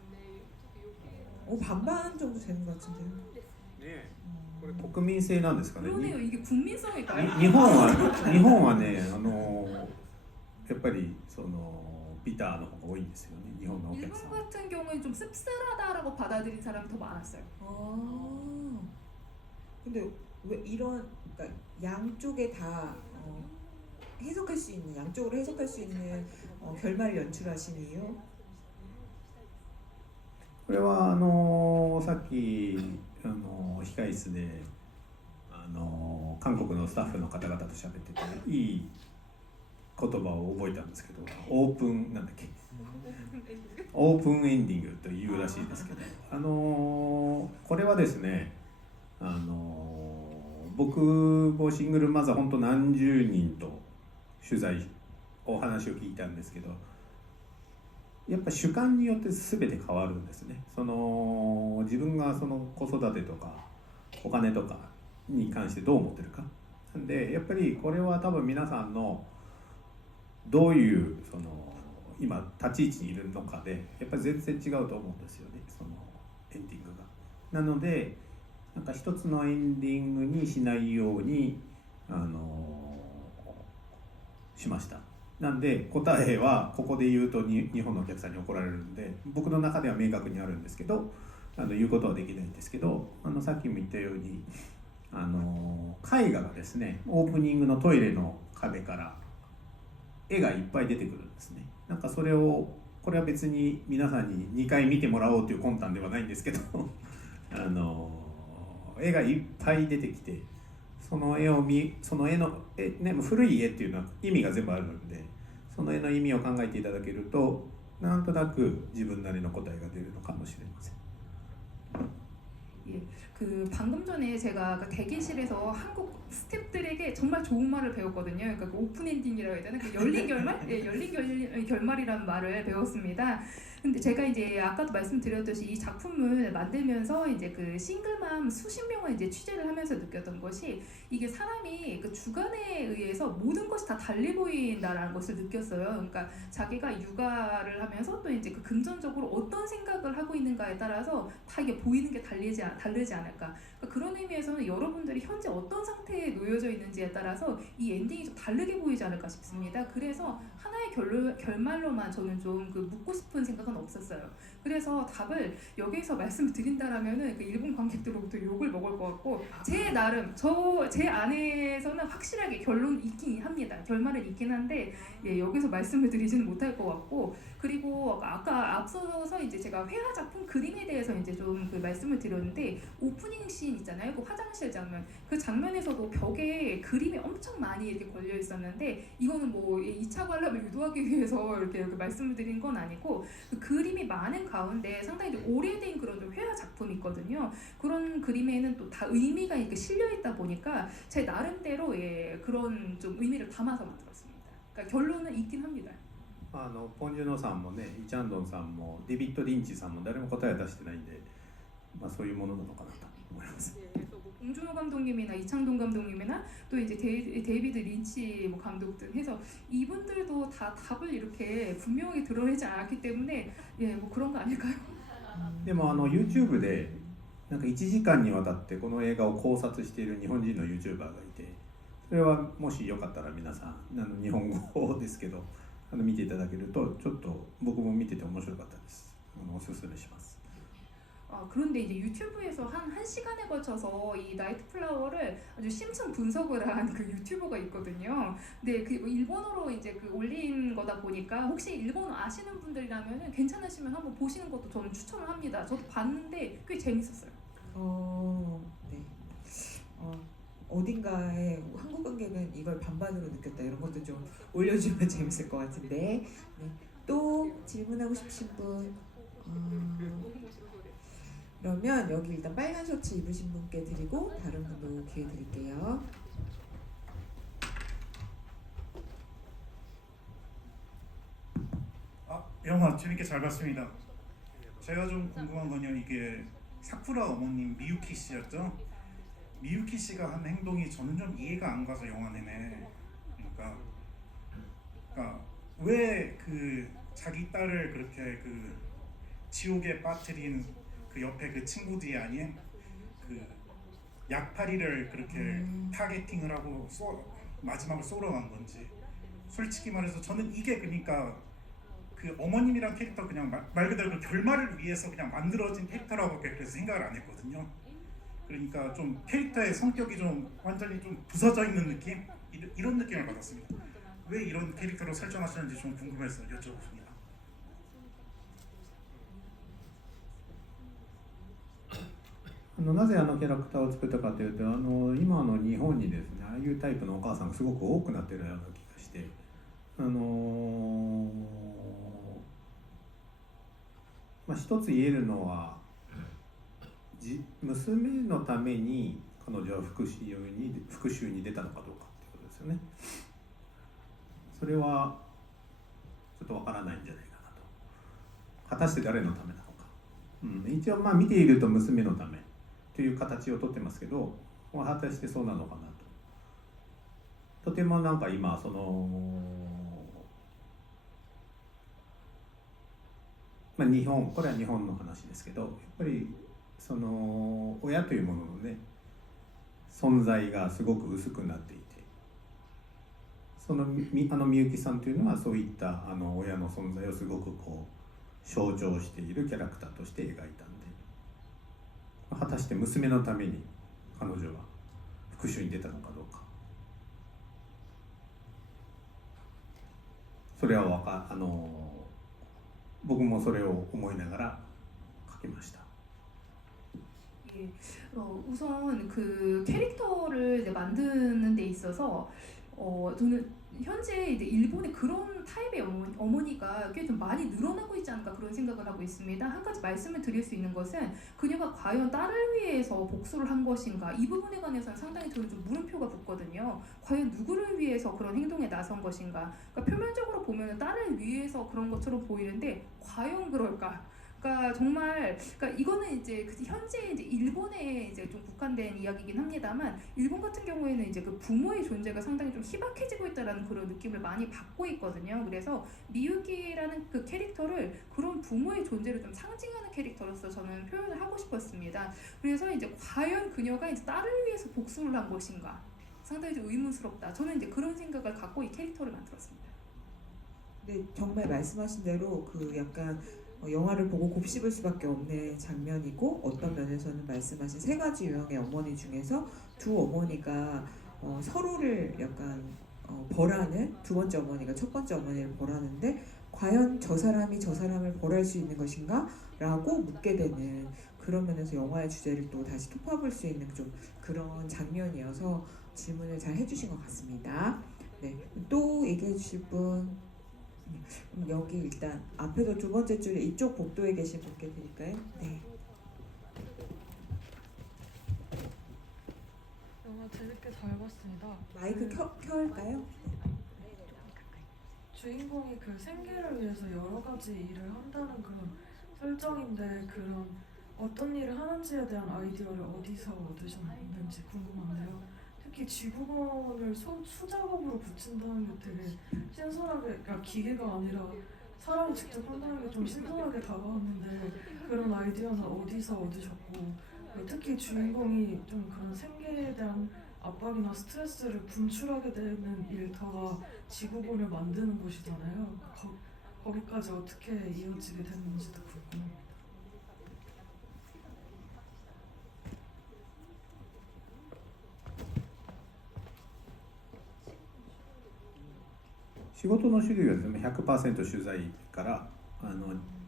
반반 정도 되는 것 같은데요. これ国民性なんですかね。 그러네요. 이게 국민성일까요? 日本はねやっぱりそのビターの方が多いんですよね、日本のお客 일본 さん。 같은 경우는 좀 씁쓸하다라고 받아들인 사람이 더 많았어요. 근데 왜 이런, 그러니까 양쪽에 다 해석할 수 있는, 양쪽으로 해석할 수 있는 결말을 연출하신 이유? これはさっき控室で韓国のスタッフの方々と喋ってていい言葉を覚えたんですけど、オープンなんだっけ、オープンエンディングというらしいですけど、これはですね、僕もシングルマザー本当何十人と取材お話を聞いたんですけど、やっぱ主観によって全て変わるんですね。自分がその子育てとかお金とかに関してどう思ってるか。なんでやっぱりこれは多分皆さんのどういう今立ち位置にいるのかでやっぱり全然違うと思うんですよね、そのエンディングが。なのでなんか一つのエンディングにしないようにしました。なんで答えはここで言うと日本のお客さんに怒られるんで、僕の中では明確にあるんですけど言うことはできないんですけど、さっきも言ったように絵画がですね、オープニングのトイレの壁から絵がいっぱい出てくるんですね。なんかこれは別に皆さんに2回見てもらおうという魂胆ではないんですけど絵がいっぱい出てきて、その絵の古い絵っていうのは意味が全部あるんで、その絵の意味を考えていただけるとなんとなく自分なりの答えが出るのかもしれません。 예, 그 방금 전에 제가 그 대기실에서 한국 스태프들에게 정말 좋은 말을 배웠거든요. 그러니까 그 오픈 엔딩이라고 해야 되나? 그 열린 결말? 예, 열린 결말이라는 말을 배웠습니다. 근데 제가 이제 아까도 말씀드렸듯이 이 작품을 만들면서 이제 그 싱글맘 수십 명을 이제 취재를 하면서 느꼈던 것이, 이게 사람이 그 주관에 의해서 모든 것이 다 달리 보인다라는 것을 느꼈어요. 그러니까 자기가 육아를 하면서 또 이제 그 금전적으로 어떤 생각을 하고 있는가에 따라서 다 이게 보이는 게 다르지 않을까. 그러니까 그런 의미에서는 여러분들이 현재 어떤 상태에 놓여져 있는지에 따라서 이 엔딩이 좀 다르게 보이지 않을까 싶습니다. 그래서 하나의 결말로만 저는 좀 그 묻고 싶은 생각은 없었어요. 그래서 답을 여기서 말씀을 드린다라면은 그 일본 관객들로부터 욕을 먹을 것 같고, 제 나름 제 안에서는 확실하게 결론이 있긴 합니다. 결말은 있긴 한데 예, 여기서 말씀을 드리지는 못할 것 같고, 그리고 아까 앞서서 이제 제가 회화 작품 그림에 대해서 이제 좀 그 말씀을 드렸는데, 있는데 오프닝 씬 있잖아요. 그 화장실 장면. 그 장면에서도 벽에 그림이 엄청 많이 이렇게 걸려 있었는데 이거는 뭐 2차 관람을 유도하기 위해서 이렇게 말씀을 드린 건 아니고 그 그림이 많은 가운데 상당히 좀 오래된 그런 좀 회화 작품이 있거든요. 그런 그림에는 또 다 의미가 이렇게 실려 있다 보니까 제 나름대로 그런 좀 의미를 담아서 만들었습니다. 그러니까 결론은 있긴 합니다. ポン・ジュノさんもね、イ・チャンドンさんもデビッド・リンチさんも誰も答え出してないんで、そういうものなのかなと思います。 그래서 뭐 봉준호 감독님이나 이창동 감독님이나 또 이제 데이비드 린치 뭐 감독 등 해서 이분들도 다 답을 이렇게 분명하게 드러내지 않았기 때문에 뭐 그런 거 아닐까요? でもYouTube でなんか1時間にわたってこの映画を考察している日本人の YouTuber がいて、それはもしよかったら皆さん日本語ですけど見ていただけるとちょっと僕も見てて面白かったです。おすすめします。 그런데 이제 유튜브에서 한 1시간에 걸쳐서 이 나이트 플라워를 아주 심층 분석을 한 그 유튜버가 있거든요. 근데 그 일본어로 이제 그 올린 거다 보니까 혹시 일본어 아시는 분들이라면 괜찮으시면 한번 보시는 것도 저는 추천을 합니다. 저도 봤는데 꽤 재밌었어요. 네. 어딘가에 한국 관객은 이걸 반반으로 느꼈다 이런 것도 좀 올려주면 재밌을 것 같은데. 네. 또 질문하고 싶으신 분? 그러면 여기 일단 빨간 셔츠 입으신 분께 드리고 다른 분도 기회 드릴게요. 영화 재밌게 잘 봤습니다. 제가 좀 궁금한 건요, 이게 사쿠라 어머님 미유키 씨였죠? 미유키 씨가 한 행동이 저는 좀 이해가 안 가서 영화 내내. 그러니까 왜 그 자기 딸을 그렇게 그 지옥에 빠뜨린 그 옆에 그 친구들이 아닌 그 약파리를 그렇게 타겟팅을 하고 마지막을 쏘러 간 건지. 솔직히 말해서 저는 이게 그러니까 그 어머님이란 캐릭터 그냥 말 그대로 그 결말을 위해서 그냥 만들어진 캐릭터라고 그래서 생각을 안 했거든요. 그러니까 좀 캐릭터의 성격이 좀 완전히 좀 부서져 있는 느낌? 이런 느낌을 받았습니다. 왜 이런 캐릭터로 설정하셨는지 좀 궁금해서 여쭤봅니다. なぜキャラクターを作ったかというと今の日本にですねああいうタイプのお母さんがすごく多くなっているような気がして一つ言えるのは娘のために彼女は復讐に出たのかどうかってことですよね。それはちょっとわからないんじゃないかなと。果たして誰のためなのか、一応見ていると娘のためという形をとってますけど、果たしてそうなのかなと。とてもなんか今日本、これは日本の話ですけど、やっぱり親というもののね存在がすごく薄くなっていて、みゆきさんというのはそういった親の存在をすごく象徴しているキャラクターとして描いたんで、果たして娘のために彼女は復讐に出たのかどうか、それは僕もそれを思いながら書きました。 우선 그 캐릭터를 이제 만드는 데 있어서 저는 현재 이제 일본의 그런 타입의 어머니가 꽤 좀 많이 늘어나고 있지 않을까 그런 생각을 하고 있습니다. 한 가지 말씀을 드릴 수 있는 것은 그녀가 과연 딸을 위해서 복수를 한 것인가 이 부분에 관해서는 상당히 저는 좀 물음표가 붙거든요. 과연 누구를 위해서 그런 행동에 나선 것인가? 그러니까 표면적으로 보면 딸을 위해서 그런 것처럼 보이는데 과연 그럴까? 그러니까 정말 이거는 이제 현재 이제 일본에 이제 좀 국한된 이야기이긴 합니다만 일본 같은 경우에는 이제 그 부모의 존재가 상당히 좀 희박해지고 있다라는 그런 느낌을 많이 받고 있거든요. 그래서 미유키라는 그 캐릭터를 그런 부모의 존재를 좀 상징하는 캐릭터로서 저는 표현을 하고 싶었습니다. 그래서 이제 과연 그녀가 이제 딸을 위해서 복수를 한 것인가? 상당히 좀 의문스럽다. 저는 이제 그런 생각을 갖고 이 캐릭터를 만들었습니다. 네, 정말 말씀하신 대로 그 약간 영화를 보고 곱씹을 수밖에 없는 장면이고 어떤 면에서는 말씀하신 세 가지 유형의 어머니 중에서 두 어머니가 서로를 약간 벌하는 두 번째 어머니가 첫 번째 어머니를 벌하는데 과연 저 사람이 저 사람을 벌할 수 있는 것인가? 라고 묻게 되는 그런 면에서 영화의 주제를 또 다시 토파볼 수 있는 좀 그런 장면이어서 질문을 잘 해주신 것 같습니다. 네, 또 얘기해 주실 분? 그럼 여기 일단 앞에서 두 번째 줄에 이쪽 복도에 계신 분께 드릴까요? 네. 영화 재밌게 잘 봤습니다. 마이크 켤까요? 주인공이 그 생계를 위해서 여러 가지 일을 한다는 그런 설정인데 그런 어떤 일을 하는지에 대한 아이디어를 어디서 얻으셨는지 궁금한데요. 특히 지구본을 수작업으로 붙인다는 게 되게 신선하게, 그러니까 기계가 아니라 사람이 직접 한다는 게 좀 신선하게 다가왔는데 그런 아이디어는 어디서 얻으셨고 특히 주인공이 좀 그런 생계에 대한 압박이나 스트레스를 분출하게 되는 일터가 지구본을 만드는 곳이잖아요. 거기까지 어떻게 이어지게 됐는지도 궁금합니다. 仕事の種類はですね 100% 取材から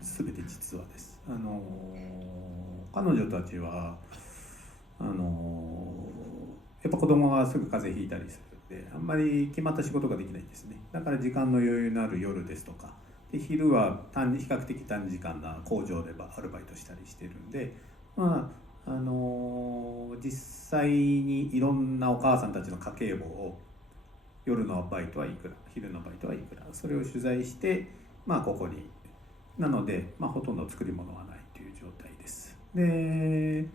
全て実話です。彼女たちはやっぱ子供がすぐ風邪ひいたりするのであんまり決まった仕事ができないんですね。だから時間の余裕のある夜ですとかで昼は比較的短時間な工場でアルバイトしたりしてるんで、実際にいろんなお母さんたちの家計簿を夜のバイトはいくら昼のバイトはいくらそれを取材してここになので、ほとんど作り物はないという状態です。で、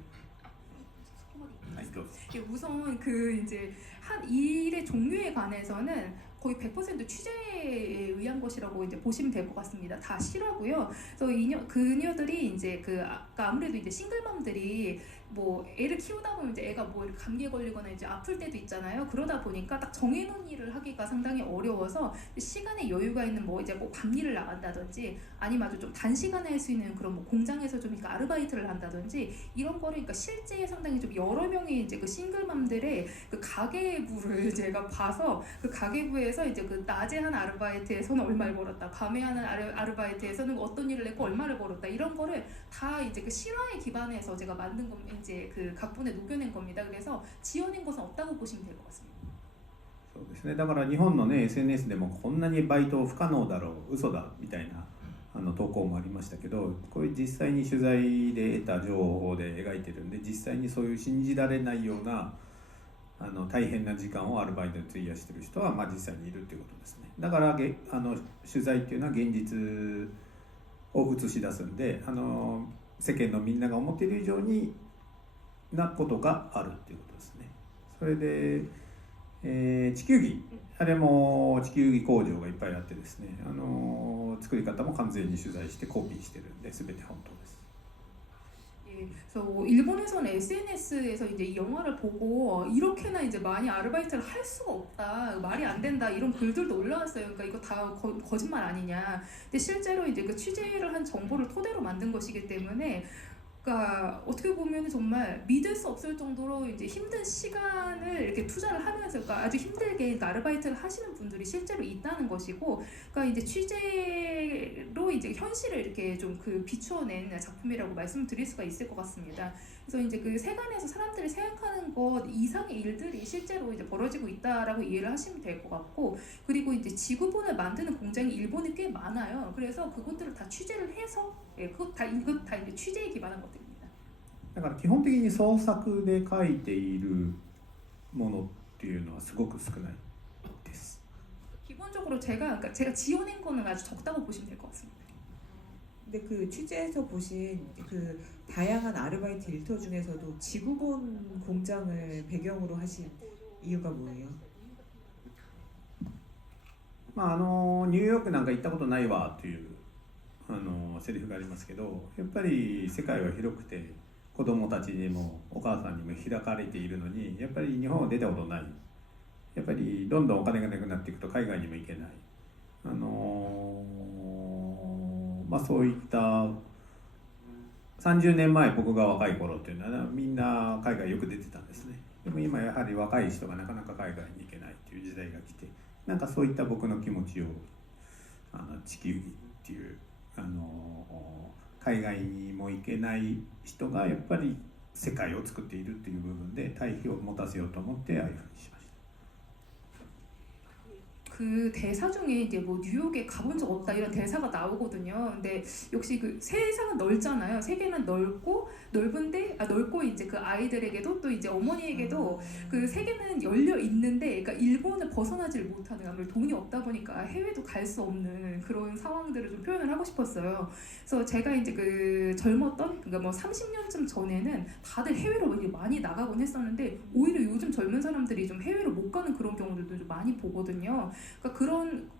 はいどうぞ。 우선 그 이제 한 일의 종류에 관해서는 거의 100% 취재에 의한 것이라고 이제 보시면 될 것 같습니다. 다 실화고요. 그래서 그녀들이 이제 아까 아무래도 이제 싱글맘들이 뭐 애를 키우다 보면 이제 애가 뭐 감기에 걸리거나 이제 아플 때도 있잖아요. 그러다 보니까 딱 정해놓은 일을 하기가 상당히 어려워서 시간에 여유가 있는 뭐 이제 뭐 밤일을 나간다든지 아니면 아주 좀 단시간에 할 수 있는 그런 뭐 공장에서 좀 그러니까 아르바이트를 한다든지 이런 거를 그러니까 실제 상당히 좀 여러 명의 이제 그 싱글맘들의 그 가계부를 제가 봐서 그 가계부에서 이제 그 낮에 한 아르바이트에서는 얼마를 벌었다, 밤에 하는 아르바이트에서는 어떤 일을 했고 얼마를 벌었다 이런 거를 다 이제 그 실화에 기반해서 제가 만든 건 이제 그 각본에 녹여낸 겁니다. 그래서 지어낸 것은 없다고 보시면 될 것 같습니다. そうですね。だから日本のね SNS でもこんなにバイト不可能だろう嘘だみたいな投稿もありましたけど、これ実際に取材で得た情報で描いてるんで実際にそういう信じられないような大変な時間をアルバイトに費やしてる人は実際にいるっていうことですね。だから取材っていうのは現実を映し出すんで世間のみんなが思っている以上になことがあるっていうことですね。それで、地球儀あれも地球儀工場がいっぱいあってですね作り方も完全に取材してコピーしてるんで全て本当です。 그래서 일본에서는 SNS에서 이제 이 영화를 보고 이렇게나 이제 많이 아르바이트를 할 수가 없다, 말이 안 된다 이런 글들도 올라왔어요. 그러니까 이거 다 거짓말 아니냐. 근데 실제로 이제 그 취재를 한 정보를 토대로 만든 것이기 때문에. 그러니까 어떻게 보면 정말 믿을 수 없을 정도로 이제 힘든 시간을 이렇게 투자를 하면서 그러니까 아주 힘들게 아르바이트를 하시는 분들이 실제로 있다는 것이고, 그러니까 이제 취재로 이제 현실을 이렇게 좀 그 비추어낸 작품이라고 말씀드릴 수가 있을 것 같습니다. 그래서 이제 그 세간에서 사람들이 생각하는 것 이상의 일들이 실제로 이제 벌어지고 있다라고 이해를 하시면 될 것 같고, 그리고 이제 지구본을 만드는 공장이 일본에 꽤 많아요. 그래서 그것들을 다 취재를 해서 이것 다 이제 취재에 기반한 것들입니다. だから基本的に創作で書いているものっていうのはすごく少ないです。 기본적으로 그러니까 제가 지어낸 거는 아주 적다고 보시면 될 것 같습니다. 근데 그 취재에서 보신 그 다양한 아르바이트 일터 중에서도 지구본 공장을 배경으로 하신 이유가 뭐예요? ニューヨークなんか行ったことないわというセリフがありますけど、やっぱり世界は広くて子供たちにもお母さんにも開かれているのにやっぱり日本は出たことない。やっぱりどんどんお金がなくなっていくと海外にも行けない。そういった30年前僕が若い頃っていうのはみんな海外よく出てたんですね。でも今やはり若い人がなかなか海外に行けないっていう時代が来て、なんかそういった僕の気持ちを地球儀っていう海外にも行けない人がやっぱり世界を作っているっていう部分で対比を持たせようと思ってああいうふうにしました。 그 대사 중에 이제 뭐 뉴욕에 가본 적 없다 이런 대사가 나오거든요. 근데 역시 그 세상은 넓잖아요. 세계는 넓고 넓은데 넓고 이제 그 아이들에게도 또 이제 어머니에게도 그 세계는 열려 있는데, 그러니까 일본을 벗어나질 못하는, 아무래도 돈이 없다 보니까 해외도 갈 수 없는 그런 상황들을 좀 표현을 하고 싶었어요. 그래서 제가 이제 그 젊었던, 그러니까 뭐 30년쯤 전에는 다들 해외로 많이 나가곤 했었는데 오히려 요즘 젊은 사람들이 좀 해외로 못 가는 그런 경우들도 좀 많이 보거든요. 그러니까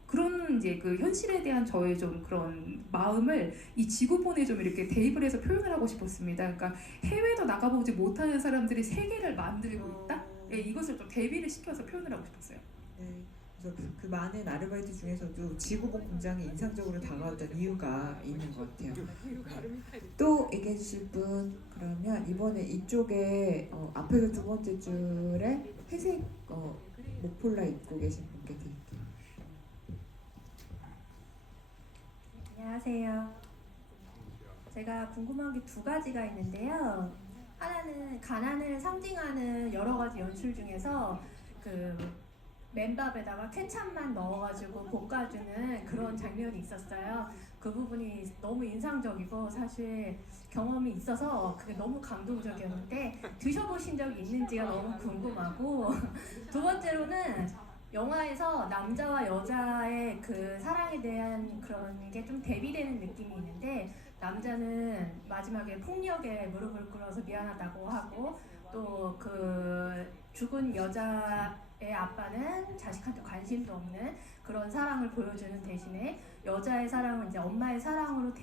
그런 이제 그 현실에 대한 저의 좀 그런 마음을 이 지구본에 좀 이렇게 대입을 해서 표현을 하고 싶었습니다. 그러니까 해외도 나가보지 못하는 사람들이 세계를 만들고 있다. 네, 이것을 좀 대비를 시켜서 표현을 하고 싶었어요. 네. 그래서 그 많은 아르바이트 중에서도 지구본 공장이 인상적으로 다가왔던 이유가 있는 것 같아요. 또 얘기해 주실 분, 그러면 이번에 이쪽에 앞에서 두 번째 줄에 회색 목폴라 입고 계신 분께 드릴게요. 안녕하세요. 제가 궁금한 게 두 가지가 있는데요. 하나는 가난을 상징하는 여러 가지 연출 중에서 그 맨밥에다가 케찹만 넣어가지고 볶아주는 그런 장면이 있었어요. 그 부분이 너무 인상적이고 사실 경험이 있어서 그게 너무 감동적이었는데 드셔보신 적이 있는지가 너무 궁금하고 두 번째로는 영화에서 남자와 여자의 그 사랑에 대한 그런 게 좀 대비되는 느낌이 있는데 남자는 마지막에 폭력에 무릎을 꿇어서 미안하다고 하고 또 그 죽은 여자의 아빠는 자식한테 관심도 없는 그런 사랑을 보여주는 대신에 여자의 사랑은 이제 엄마의 사랑으로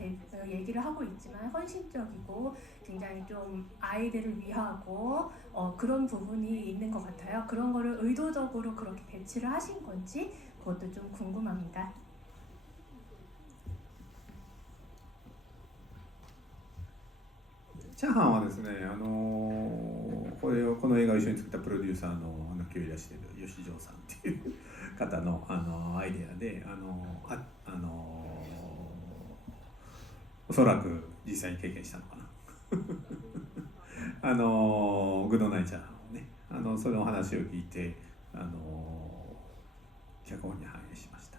얘기를 하고 있지만 헌신적이고 굉장히 좀 아이들을 위하고 그런 부분이 있는 것 같아요. 그런 거를 의도적으로 그렇게 배치를 하신 건지 그것도 좀 궁금합니다. チャーハンはですね、この映画を一緒に作ったプロデューサーの今日いらっしゃる吉城さんっていう方のアイデアでおそらく実際に経験したのかな具のないチャーハンをねその話を聞いて脚本に反映しました。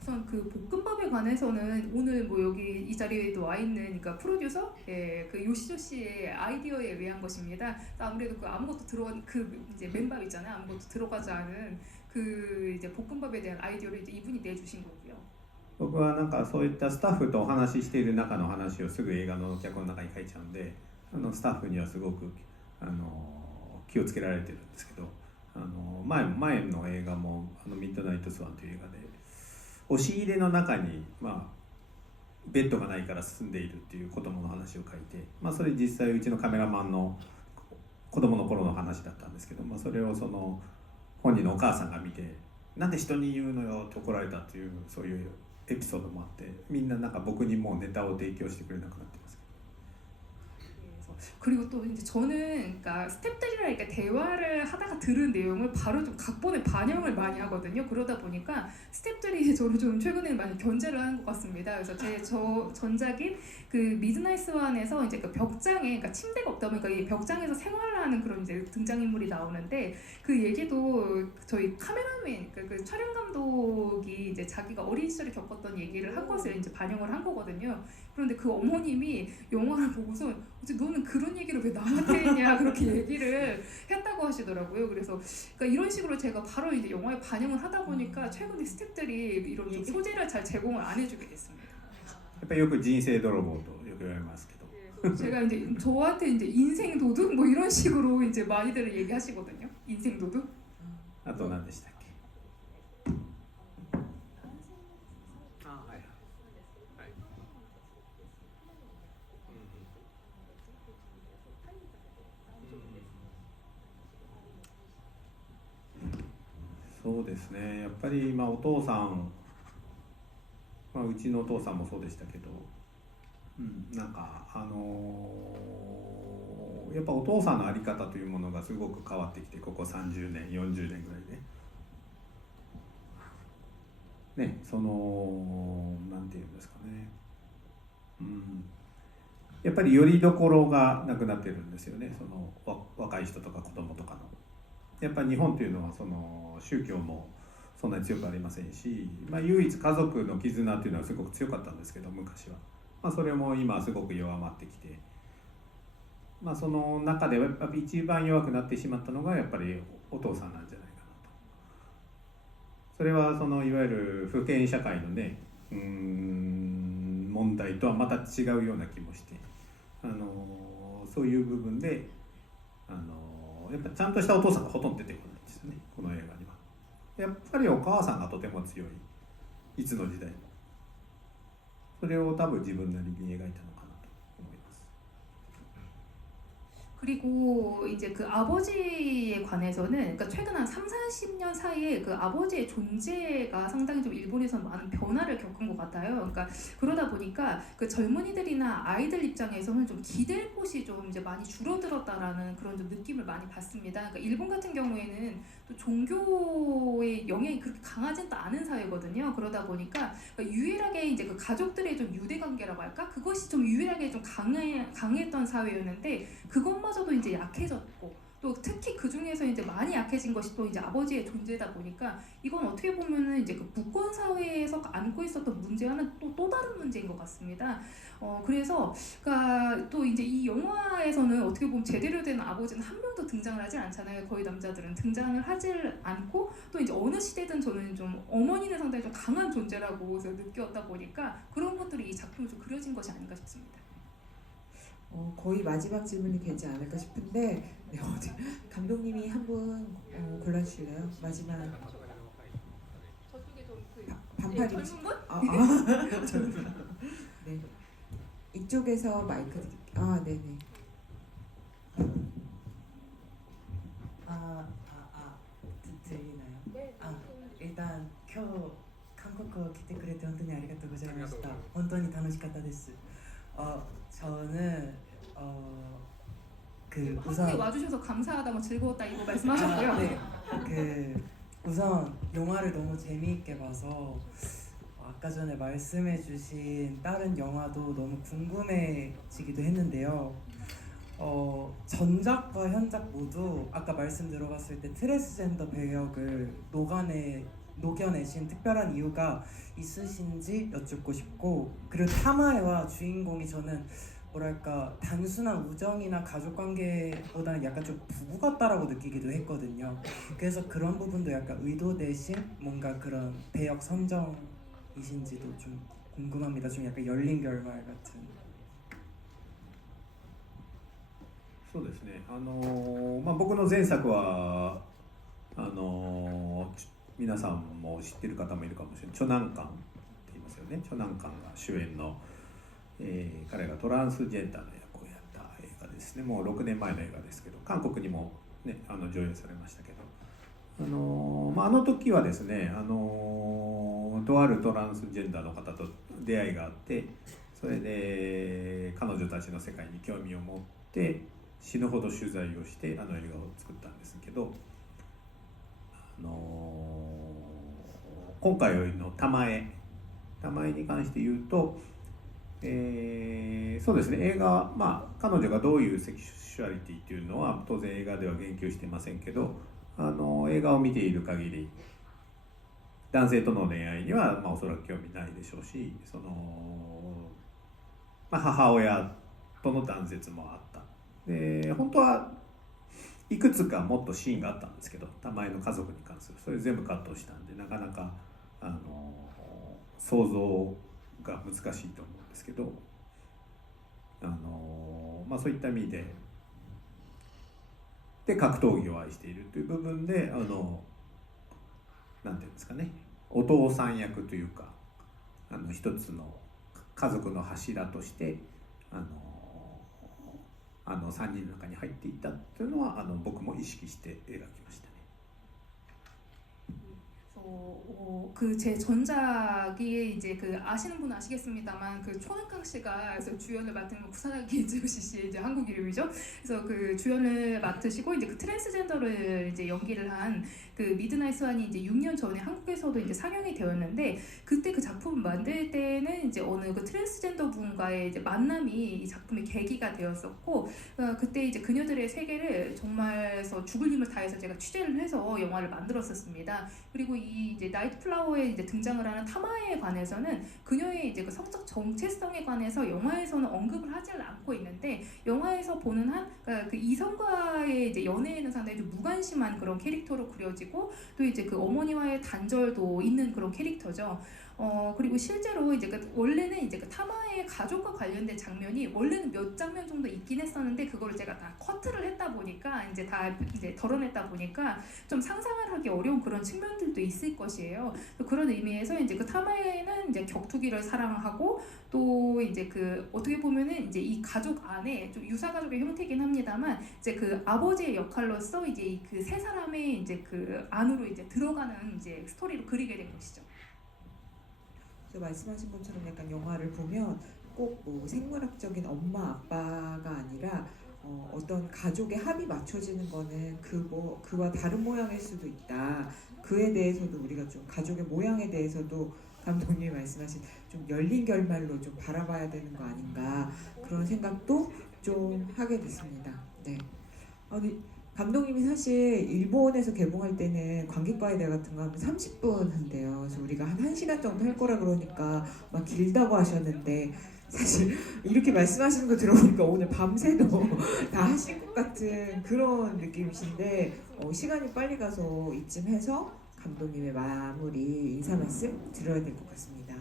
우선 그 볶음밥에 관해서는 오늘 뭐 여기 이 자리에도 와 있는 그러니까 프로듀서 그 요시조 씨의 아이디어에 의한 것입니다. 아무래도 그 아무것도 들어간 그 이제 맨밥 있잖아요. 아무것도 들어가지 않은 그 이제 볶음밥에 대한 아이디어를 이제 이분이 내주신 거고요. 僕はなんかそういったスタッフとお話ししている中の話をすぐ映画の脚本の中に書いちゃうんでスタッフにはすごく気をつけられてるんですけど前の映画もミッドナイトスワンという映画で押し入れの中に、ベッドがないから住んでいるっていう子供の話を書いて、それ実際うちのカメラマンの子供の頃の話だったんですけど、それをその本人のお母さんが見てなんで人に言うのよって怒られたっていうそういうエピソードもあってみんななんか僕にもうネタを提供してくれなくなってます。 그리고 또 이제 저는 그러니까 스태프들이랑 이렇게 대화를 하다가 들은 내용을 바로 좀 각본에 반영을 많이 하거든요. 그러다 보니까 스태프들이 저를 좀 최근에 많이 견제를 하는 것 같습니다. 그래서 저 전작인 그 미드나잇 스완에서 이제 그 벽장에 그러니까 침대가 없다 보니까 이 벽장에서 생활을 하는 그런 이제 등장인물이 나오는데 그 얘기도 저희 카메라맨 그 촬영 감독이 이제 자기가 어린 시절에 겪었던 얘기를 한 것을 이제 반영을 한 거거든요. 그런데 그 어머님이 영화를 보고서 너는 그런 얘기를 왜 남한테 했냐 그렇게 얘기를 했다고 하시더라고요. 그래서 그러니까 이런 식으로 제가 바로 이제 영화에 반영을 하다 보니까 최근에 스태프들이 이런 좀 소재를 잘 제공을 안 해주게 됐습니다. やっぱりよく人生泥棒とよく言われますけど 제가 이제 저한테 이제 인생 도둑 뭐 이런 식으로 이제 많이들 얘기하시거든요. 인생 도둑. あと何でしたっけそうですねやっぱりお父さん、うちのお父さんもそうでしたけど、なんかやっぱお父さんの在り方というものがすごく変わってきてここ30年40年ぐらいでねそのなんていうんですかねやっぱりよりどころがなくなってるんですよね、その若い人とか子供とかの。やっぱり日本というのはその宗教もそんなに強くありませんし、唯一家族の絆っていうのはすごく強かったんですけど昔は、それも今はすごく弱まってきて、その中でやっぱり一番弱くなってしまったのがやっぱりお父さんなんじゃないかなと。それはそのいわゆる封建社会のね問題とはまた違うような気もして、そういう部分でやっぱちゃんとしたお父さんがほとんど出てこないんですよね、この映画には。やっぱりお母さんがとても強い、いつの時代も。それを多分自分なりに描いたのかなと思います。 그리고 이제 그 아버지에 관해서는 그러니까 최근 한 3, 40년 사이에 그 아버지의 존재가 상당히 좀 일본에서 많은 변화를 겪은 것 같아요. 그러니까 그러다 보니까 그 젊은이들이나 아이들 입장에서는 좀 기댈 곳이 좀 이제 많이 줄어들었다라는 그런 좀 느낌을 많이 받습니다. 그러니까 일본 같은 경우에는 또 종교의 영향이 그렇게 강하진 또 않은 사회거든요. 그러다 보니까 유일하게 이제 그 가족들의 좀 유대 관계라고 할까? 그것이 좀 유일하게 좀 강했던 사회였는데 그것마저도 이제 약해졌고 또 특히 그 중에서 이제 많이 약해진 것이 또 이제 아버지의 존재다 보니까 이건 어떻게 보면은 이제 그 부권 사회에서 안고 있었던 문제와는 또 다른 문제인 것 같습니다. 그래서 그러니까 또 이제 이 영화에서는 어떻게 보면 제대로 된 아버지는 한 명도 등장을 하지 않잖아요. 거의 남자들은 등장을 하질 않고 또 이제 어느 시대든 저는 좀 어머니는 상당히 좀 강한 존재라고 느꼈다 보니까 그런 것들이 이 작품에 좀 그려진 것이 아닌가 싶습니다. 거의 마지막 질문이 되지 않을까 싶은데 네, 어디 감독님이 한 분 골라주실래요? 마지막 저쪽에 반팔 입으신 젊은 분? 저는 네 이쪽에서 마이크 드릴게요. 네네. 들리나요? 일단 今日韓国来てくれて本当にありがとうございました。本当に楽しかったです。저는 그 한국에 우선 와주셔서 감사하다, 뭐 즐거웠다 이거 말씀하셨고요. 네, 그 우선 영화를 너무 재미있게 봐서 아까 전에 말씀해주신 다른 영화도 너무 궁금해지기도 했는데요. 전작과 현작 모두 아까 말씀 들어봤을 때 트랜스젠더 배역을 녹여내신 특별한 이유가 있으신지 여쭙고 싶고, 그리고 타마에와 주인공이 저는 뭐랄까 단순한 우정이나 가족관계보다는 약간 좀 부부 같다라고 느끼기도 했거든요. 그래서 그런 부분도 약간 의도되신 뭔가 그런 배역 선정이신지도 좀 궁금합니다. 좀 약간 열린 결말 같은. そうですね、僕の前作は皆さんも知ってる方もいるかもしれない、チョナンカンって言いますよね。チョナンカンが主演の、彼がトランスジェンダーの役をやった映画ですね。もう6年前の映画ですけど、韓国にも、ね、上映されましたけど、あの時はですね、とあるトランスジェンダーの方と出会いがあって、それで彼女たちの世界に興味を持って死ぬほど取材をして映画を作ったんですけど、今回の玉江に関して言うと、そうですね、映画、彼女がどういうセクシュアリティっていうのは当然映画では言及してませんけど、映画を見ている限り男性との恋愛にはおそらく興味ないでしょうし、母親との断絶もあった。で本当はいくつかもっとシーンがあったんですけど、玉江の家族に関するそれ全部カットしたんで、なかなか想像が難しいと思うんですけど、そういった意味で格闘技を愛しているという部分でなんていうんですかね、お父さん役というか一つの家族の柱として3人の中に入っていったというのは僕も意識して描きましたね。그 제 전작이 이제 그 아시는 분은 아시겠습니다만 그 초능강 씨가 그래서 주연을 맡은 구사나기 이즈우시 씨 이제 한국 이름이죠. 그래서 그 주연을 맡으시고 이제 그 트랜스젠더를 이제 연기를 한 그 미드나잇 스완이 이제 6년 전에 한국에서도 이제 상영이 되었는데 그때 그 작품을 만들 때는 이제 어느 그 트랜스젠더 분과의 이제 만남이 이 작품의 계기가 되었었고 그때 이제 그녀들의 세계를 정말서 죽을 힘을 다해서 제가 취재를 해서 영화를 만들었었습니다. 그리고 이 이제 나이트 플라워에 이제 등장을 하는 타마에 관해서는 그녀의 이제 그 성적 정체성에 관해서 영화에서는 언급을 하지 않고 있는데 영화에서 보는 한 그 이성과의 이제 연애에는 상당히 좀 무관심한 그런 캐릭터로 그려지고 또 이제 그 어머니와의 단절도 있는 그런 캐릭터죠. 그리고 실제로 이제 그 원래는 이제 그 타마의 가족과 관련된 장면이 원래는 몇 장면 정도 있긴 했었는데 그거를 제가 다 커트를 했다 보니까 이제 다 이제 덜어냈다 보니까 좀 상상을 하기 어려운 그런 측면들도 있을 것이에요. 그런 의미에서 이제 그 타마에는 이제 격투기를 사랑하고 또 이제 그 어떻게 보면은 이제 이 가족 안에 좀 유사 가족의 형태이긴 합니다만 이제 그 아버지의 역할로서 이제 그 세 사람의 이제 그 안으로 이제 들어가는 이제 스토리로 그리게 된 것이죠. 그래서 말씀하신 것처럼 약간 영화를 보면 꼭 뭐 생물학적인 엄마 아빠가 아니라 어떤 가족의 합이 맞춰지는 거는 그와 다른 모양일 수도 있다. 그에 대해서도 우리가 좀 가족의 모양에 대해서도 감독님이 말씀하신 좀 열린 결말로 좀 바라봐야 되는 거 아닌가 그런 생각도 좀 하게 됐습니다. 네. 근데 감독님이 사실 일본에서 개봉할 때는 관객과의 대화 같은 거 하면 30분 한대요. 그래서 우리가 한 1시간 정도 할 거라 그러니까 막 길다고 하셨는데 사실 이렇게 말씀하시는 거 들어보니까 오늘 밤새도 다 하실 것 같은 그런 느낌이신데 시간이 빨리 가서 이쯤 해서 감독님의 마무리 인사 말씀 드려야 될 것 같습니다.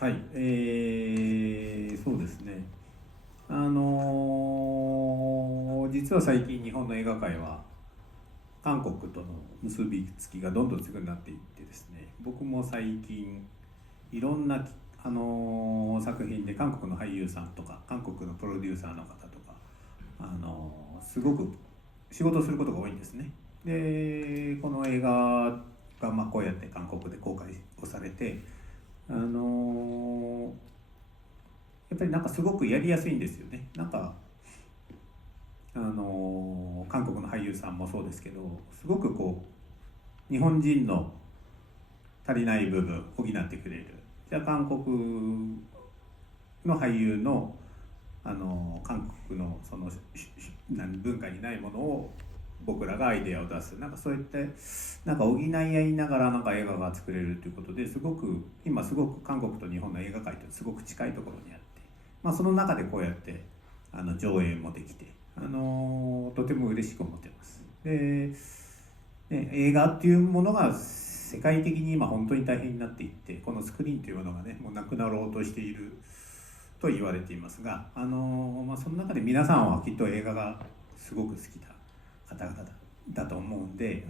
はい、そうですね。実は最近日本の映画界は韓国との結びつきがどんどん強くなっていってですね、僕も最近いろんな作品で韓国の俳優さんとか韓国のプロデューサーの方とかすごく仕事をすることが多いんですね。でこの映画がこうやって韓国で公開をされてやっぱりなんかすごくやりやすいんですよね。なんか韓国の俳優さんもそうですけどすごくこう日本人の足りない部分を補ってくれる。じゃあ韓国の俳優の韓国のその文化にないものを僕らがアイデアを出す、なんかそういったなんか補い合いながらなんか映画が作れるということですごく今すごく韓国と日本の映画界とすごく近いところにあって、その中でこうやって上映もできてとても嬉しく思っています。で、映画っていうものが世界的に今本当に大変になっていって、このスクリーンというものがねもうなくなろうとしていると言われていますが、その中で皆さんはきっと映画がすごく好きな方々だと思うんで、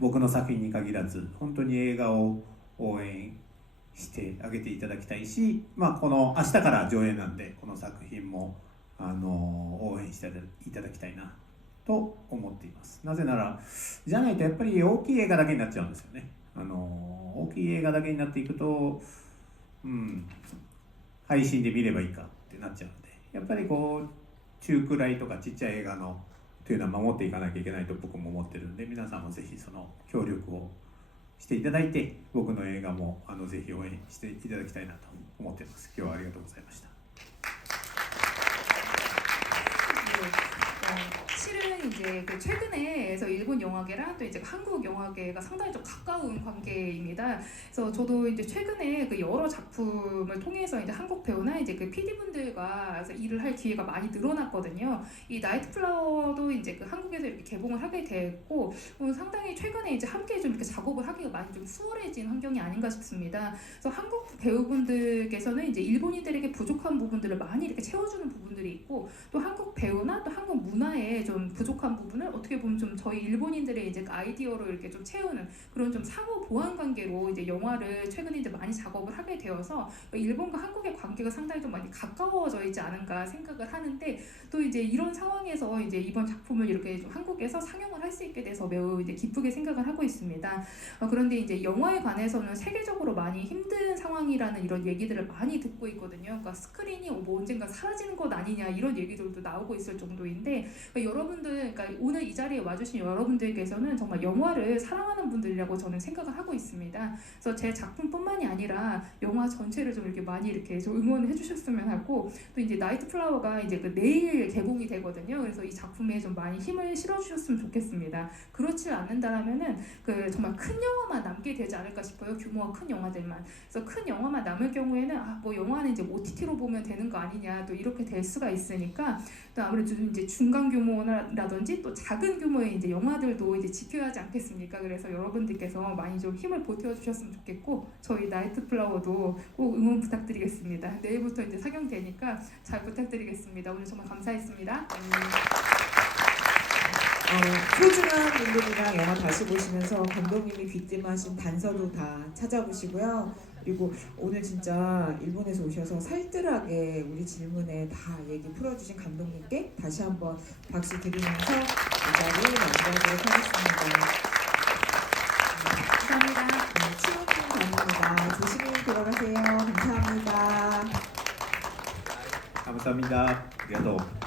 僕の作品に限らず本当に映画を応援してあげていただきたいし、この明日から上映なんでこの作品も応援していただきたいなと思っています。なぜならじゃないとやっぱり大きい映画だけになっちゃうんですよね。大きい映画だけになっていくと、配信で見ればいいかってなっちゃうので、やっぱりこう中くらいとかちっちゃい映画のというのは守っていかなきゃいけないと僕も思ってるんで、皆さんもぜひその協力をしていただいて僕の映画もぜひ応援していただきたいなと思っています。今日はありがとうございました。 실은 이제 그 최근에서 일본 영화계랑 또 이제 한국 영화계가 상당히 좀 가까운 관계입니다. 그래서 저도 이제 최근에 그 여러 작품을 통해서 이제 한국 배우나 이제 그 PD분들과 일을 할 기회가 많이 늘어났거든요. 이 나이트 플라워도 이제 그 한국에서 이렇게 개봉을 하게 됐고 상당히 최근에 이제 함께 좀 이렇게 작업을 하기가 많이 좀 수월해진 환경이 아닌가 싶습니다. 그래서 한국 배우분들께서는 이제 일본인들에게 부족한 부분들을 많이 이렇게 채워주는 부분들이 있고 또 한국 배우나 또 한국 문화에 좀 부족한 부분을 어떻게 보면 좀 저희 일본인들의 이제 그 아이디어로 이렇게 좀 채우는 그런 좀 상호 보완 관계로 이제 영화를 최근에 이제 많이 작업을 하게 되어서 일본과 한국의 관계가 상당히 좀 많이 가까워져 있지 않은가 생각을 하는데 또 이제 이런 상황에서 이제 이번 작품을 이렇게 좀 한국에서 상영을 할 수 있게 돼서 매우 이제 기쁘게 생각을 하고 있습니다. 그런데 이제 영화에 관해서는 세계적으로 많이 힘든 상황이라는 이런 얘기들을 많이 듣고 있거든요. 그러니까 스크린이 뭐 언젠가 사라지는 것 아니냐 이런 얘기들도 나오고 있을 정도인데 그러니까 여러분들, 그러니까 오늘 이 자리에 와주신 여러분들께서는 정말 영화를 사랑하는 분들이라고 저는 생각을 하고 있습니다. 그래서 제 작품뿐만이 아니라 영화 전체를 좀 이렇게 많이 이렇게 좀 응원해 주셨으면 하고 또 이제 나이트 플라워가 이제 그 내일 개봉이 되거든요. 그래서 이 작품에 좀 많이 힘을 실어 주셨으면 좋겠습니다. 그렇지 않는다라면은 그 정말 큰 영화만 남게 되지 않을까 싶어요. 규모가 큰 영화들만. 그래서 큰 영화만 남을 경우에는 뭐 영화는 이제 OTT로 보면 되는 거 아니냐 또 이렇게 될 수가 있으니까 또 아무래도 이제 중간 규모라든지 또 작은 규모의 이제 영화들도 이제 지켜야 하지 않겠습니까? 그래서 여러분들께서 많이 좀 힘을 보태어 주셨으면 좋겠고 저희 나이트 플라워도 꼭 응원 부탁드리겠습니다. 내일부터 이제 상영되니까 잘 부탁드리겠습니다. 오늘 정말 감사했습니다. 소중한 분들이랑 영화 다시 보시면서 감독님이 귀띔하신 단서도 다 찾아보시고요. 그리고 오늘 진짜 일본에서 오셔서 살뜰하게 우리 질문에 다 얘기 풀어주신 감독님께 다시 한번 박수 드리면서 이 자리 마무리하도록 하겠습니다. 감사합니다. 치우팀 감사합니다. 조심히 돌아가세요. 감사합니다. 감사합니다. ありがとう。